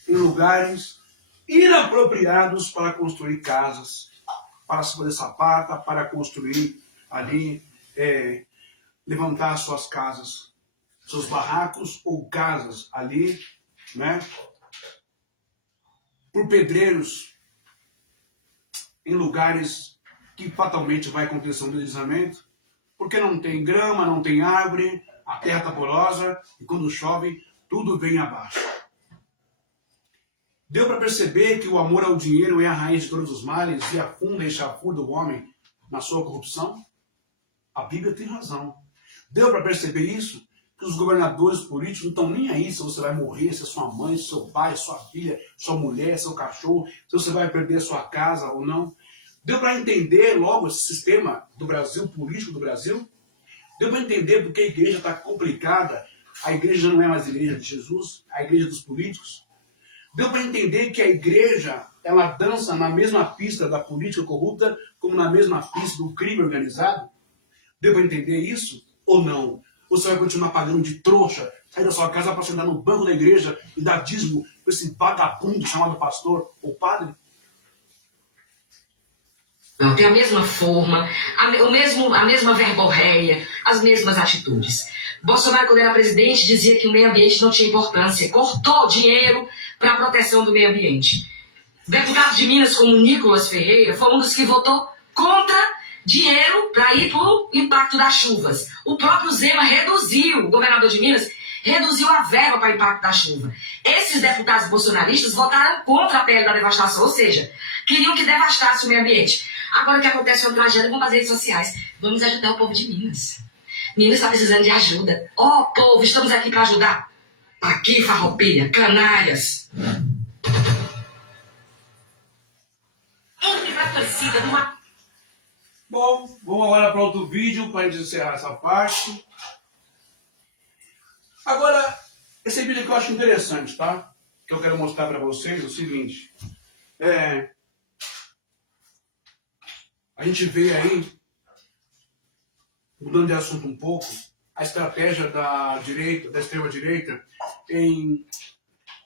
em lugares inapropriados para construir casas, para se fazer sapata, para construir ali, levantar suas casas, seus barracos ou casas ali, né? Por pedreiros em lugares que fatalmente vai acontecer um deslizamento, porque não tem grama, não tem árvore, a terra está porosa e quando chove tudo vem abaixo. Deu para perceber que o amor ao dinheiro é a raiz de todos os males e afunda e chafurda o homem na sua corrupção? A Bíblia tem razão. Deu para perceber isso? Que os governadores políticos não estão nem aí se você vai morrer, se é sua mãe, seu pai, sua filha, sua mulher, seu cachorro, se você vai perder sua casa ou não. Deu para entender logo esse sistema do Brasil, político do Brasil? Deu para entender porque a igreja está complicada? A igreja não é mais a igreja de Jesus, a igreja dos políticos? Deu para entender que a igreja, ela dança na mesma pista da política corrupta, como na mesma pista do crime organizado? Deu para entender isso ou não? Você vai continuar pagando de trouxa, sair da sua casa para sentar no banco da igreja e dar dízimo para esse vagabundo chamado pastor ou padre? Não, tem a mesma forma, a mesma verborreia, as mesmas atitudes. Bolsonaro, quando era presidente, dizia que o meio ambiente não tinha importância, cortou dinheiro para a proteção do meio ambiente. Deputado de Minas como Nicolas Ferreira foi um dos que votou contra dinheiro para ir para o impacto das chuvas. O próprio Zema reduziu, o governador de Minas, reduziu a verba para o impacto da chuva. Esses deputados bolsonaristas votaram contra a PL da devastação, ou seja, queriam que devastasse o meio ambiente. Agora o que acontece com a tragédia, vamos fazer redes sociais. Vamos ajudar o povo de Minas. Minas está precisando de ajuda. Ó, povo, estamos aqui para ajudar. Aqui, farroupilha, canalhas. Entre a torcida numa... Bom, vamos agora para outro vídeo para a gente encerrar essa parte. Agora, esse vídeo que eu acho interessante, tá? Que eu quero mostrar para vocês é o seguinte. A gente vê aí, mudando de assunto um pouco, a estratégia da direita, da extrema-direita, em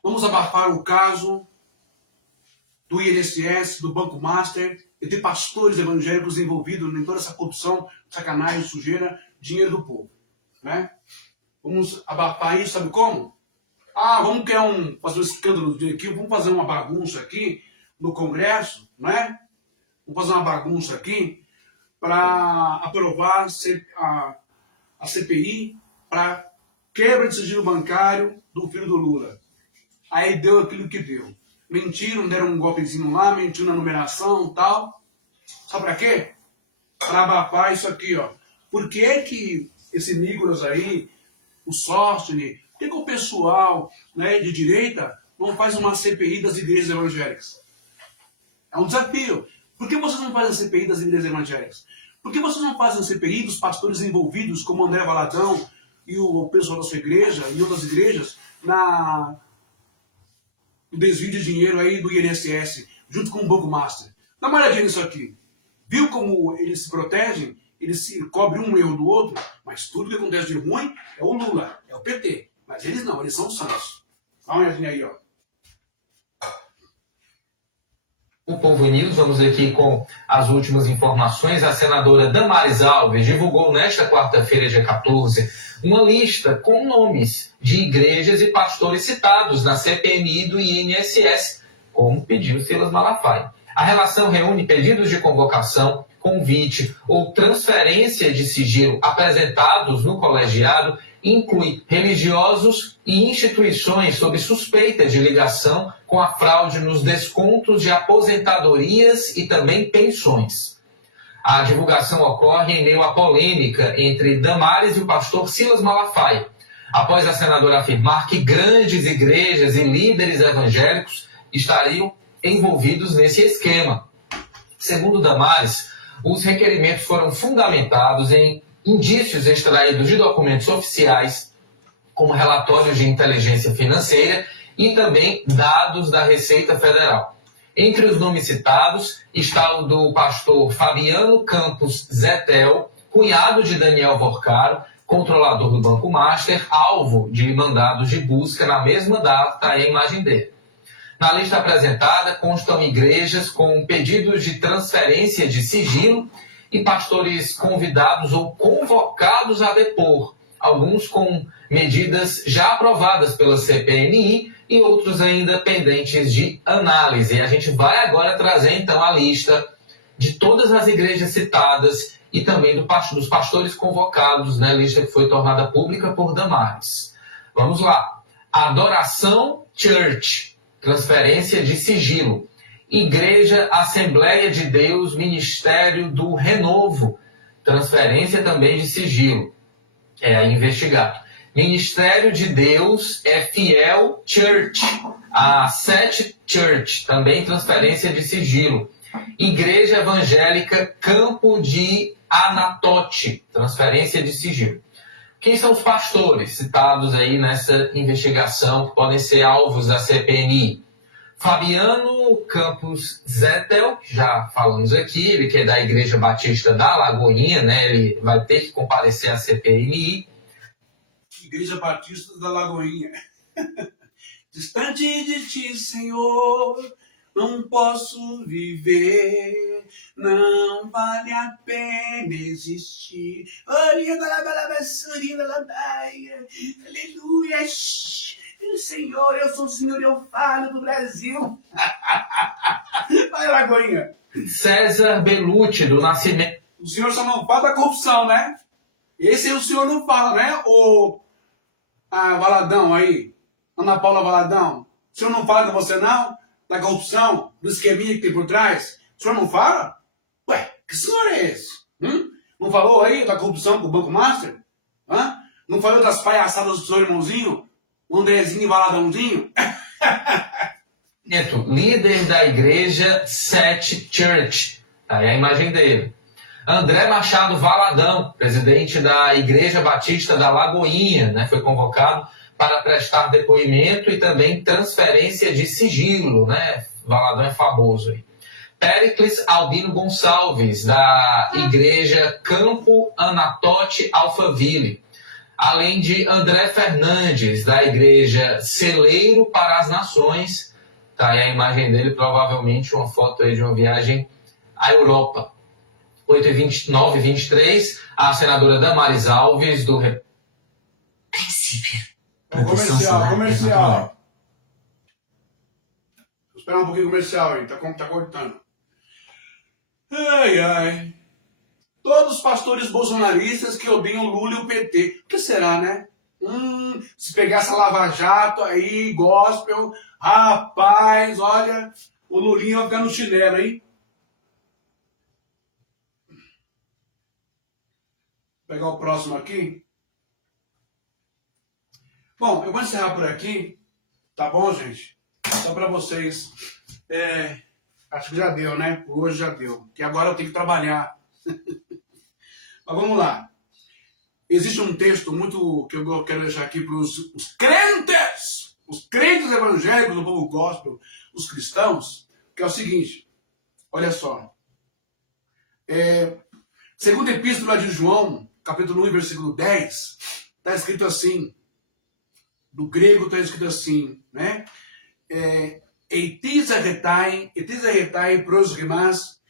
vamos abafar o caso do INSS, do Banco Master, e de pastores evangélicos envolvidos em toda essa corrupção, sacanagem, sujeira, dinheiro do povo, né? Vamos abafar isso, sabe como? Vamos criar fazer um escândalo aqui, vamos fazer uma bagunça aqui no Congresso, né? Vamos fazer uma bagunça aqui para aprovar a CPI para quebra de sigilo bancário do filho do Lula. Aí deu aquilo que deu. Mentiram, deram um golpezinho lá, mentiram na numeração e tal. Sabe para quê? Para abafar isso aqui, ó. Por que esse Nicolas aí, o Sóstenes, por que o pessoal, né, de direita não faz uma CPI das igrejas evangélicas? É um desafio. Por que vocês não fazem a CPI das igrejas evangélicas? Por que vocês não fazem a CPI dos pastores envolvidos, como André Valadão e o pessoal da sua igreja e outras igrejas, no desvio de dinheiro aí do INSS, junto com o Banco Master? Dá uma olhadinha nisso aqui. Viu como eles se protegem? Eles se cobrem um erro do outro, mas tudo que acontece de ruim é o Lula, é o PT. Mas eles não, eles são santos. Dá uma olhadinha aí, ó. O Povo News, vamos aqui com as últimas informações. A senadora Damares Alves divulgou nesta quarta-feira, dia 14, uma lista com nomes de igrejas e pastores citados na CPMI do INSS, como pediu Silas Malafaia. A relação reúne pedidos de convocação, convite ou transferência de sigilo apresentados no colegiado, inclui religiosos e instituições sob suspeita de ligação com a fraude nos descontos de aposentadorias e também pensões. A divulgação ocorre em meio à polêmica entre Damares e o pastor Silas Malafaia, após a senadora afirmar que grandes igrejas e líderes evangélicos estariam envolvidos nesse esquema. Segundo Damares, os requerimentos foram fundamentados em indícios extraídos de documentos oficiais, como relatórios de inteligência financeira e também dados da Receita Federal. Entre os nomes citados está o do pastor Fabiano Campos Zetel, cunhado de Daniel Vorcaro, controlador do Banco Master, alvo de mandados de busca na mesma data em imagem dele. Na lista apresentada constam igrejas com pedidos de transferência de sigilo e pastores convidados ou convocados a depor, alguns com medidas já aprovadas pela CPMI e outros ainda pendentes de análise. A gente vai agora trazer então a lista de todas as igrejas citadas e também dos pastores convocados, né, lista que foi tornada pública por Damares. Vamos lá. Adoração Church, transferência de sigilo. Igreja Assembleia de Deus, Ministério do Renovo, transferência também de sigilo. É aí investigado. Ministério de Deus é Fiel Church, a Sete Church, também transferência de sigilo. Igreja Evangélica Campo de Anatote, transferência de sigilo. Quem são os pastores citados aí nessa investigação que podem ser alvos da CPMI? Fabiano Campos Zettel, já falamos aqui, ele que é da Igreja Batista da Lagoinha, né? Ele vai ter que comparecer à CPMI. Igreja Batista da Lagoinha. Distante de ti, Senhor, não posso viver, não vale a pena existir. Aleluia. Senhor, eu sou o Senhor, eu falo do Brasil. Vai, Lagoinha. César Belucci, do Nascimento. O senhor só não fala da corrupção, né? Esse aí o senhor não fala, né? O Valadão aí, Ana Paula Valadão. O senhor não fala com você, não? Da corrupção, do esqueminha que tem por trás? O senhor não fala? Ué, que senhor é esse? Não falou aí da corrupção com o Banco Master? Não falou das palhaçadas do seu irmãozinho? O Andrezinho e Valadãozinho? Líder da igreja Sete Church. Tá aí a imagem dele. André Machado Valadão, presidente da Igreja Batista da Lagoinha, né, foi convocado para prestar depoimento e também transferência de sigilo, né? Valadão é famoso aí. Péricles Albino Gonçalves, da Igreja Campo Anatote Alphaville. Além de André Fernandes, da Igreja Celeiro para as Nações. Tá aí a imagem dele, provavelmente uma foto aí de uma viagem à Europa. 8h29, a senadora Damares Alves, do Princípio. Comercial. Vou esperar um pouquinho comercial aí, tá cortando. Ai. Todos os pastores bolsonaristas que odeiam Lula e o PT. O que será, né? Se pegar essa Lava Jato aí, gospel, rapaz, olha, o Lulinha vai ficar no chinelo, hein? Vou pegar o próximo aqui. Bom, eu vou encerrar por aqui, tá bom, gente? Só para vocês. Acho que já deu, né? Hoje já deu. Que agora eu tenho que trabalhar. Mas vamos lá. Existe um texto muito que eu quero deixar aqui para os crentes evangélicos do povo gospel, os cristãos, que é o seguinte. Olha só. Segunda Epístola de João, capítulo 1, versículo 10, está escrito assim. Do grego está escrito assim, né? Eitis arretai pros rimas,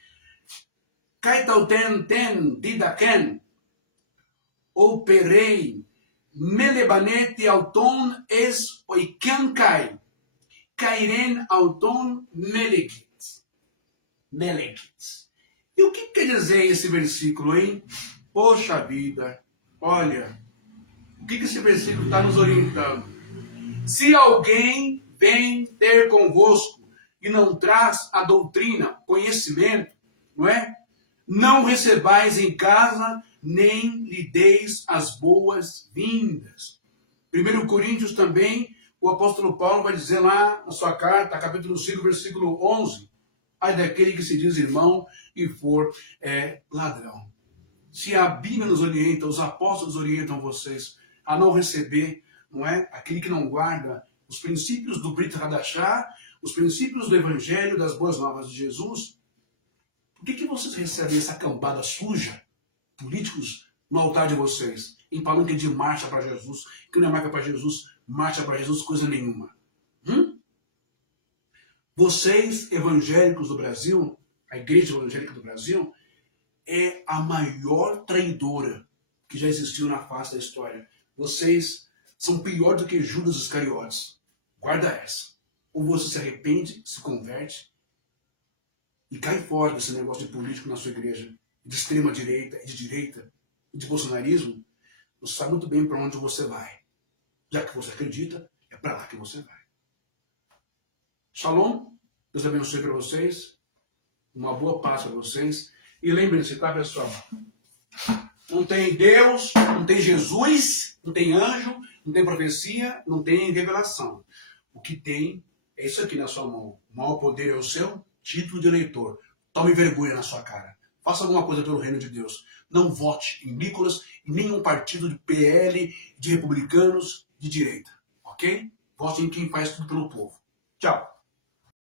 kaitauten ten didaken, operei, melebanete auton es oikankai, kairen auton melegit. E o que quer dizer esse versículo, hein? Poxa vida, olha, o que esse versículo está nos orientando? Se alguém vem ter convosco e não traz a doutrina, conhecimento, não é? Não recebais em casa, nem lhe deis as boas-vindas. 1 Coríntios também, o apóstolo Paulo vai dizer lá na sua carta, capítulo 5, versículo 11, ai daquele que se diz irmão e for ladrão. Se a Bíblia nos orienta, os apóstolos orientam vocês a não receber, não é? Aquele que não guarda os princípios do Brit Hadashah, os princípios do Evangelho, das Boas Novas de Jesus. Por que vocês recebem essa cambada suja, políticos, no altar de vocês? Em palanque de marcha para Jesus, que não é marca para Jesus, marcha para Jesus, coisa nenhuma. Vocês, evangélicos do Brasil, a Igreja Evangélica do Brasil, é a maior traidora que já existiu na face da história. Vocês são pior do que Judas Iscariotes. Guarda essa. Ou você se arrepende, se converte, E cai fora desse negócio de político na sua igreja, de extrema direita e de direita, e de bolsonarismo. Você sabe muito bem para onde você vai. Já que você acredita, é para lá que você vai. Shalom, Deus abençoe para vocês, uma boa paz para vocês. E lembrem-se, tá, pessoal? Não tem Deus, não tem Jesus, não tem anjo, não tem profecia, não tem revelação. O que tem é isso aqui na sua mão. O maior poder é o seu título de eleitor. Tome vergonha na sua cara. Faça alguma coisa pelo reino de Deus. Não vote em Nicolas e nenhum partido de PL, de republicanos, de direita. Ok? Vote em quem faz tudo pelo povo. Tchau.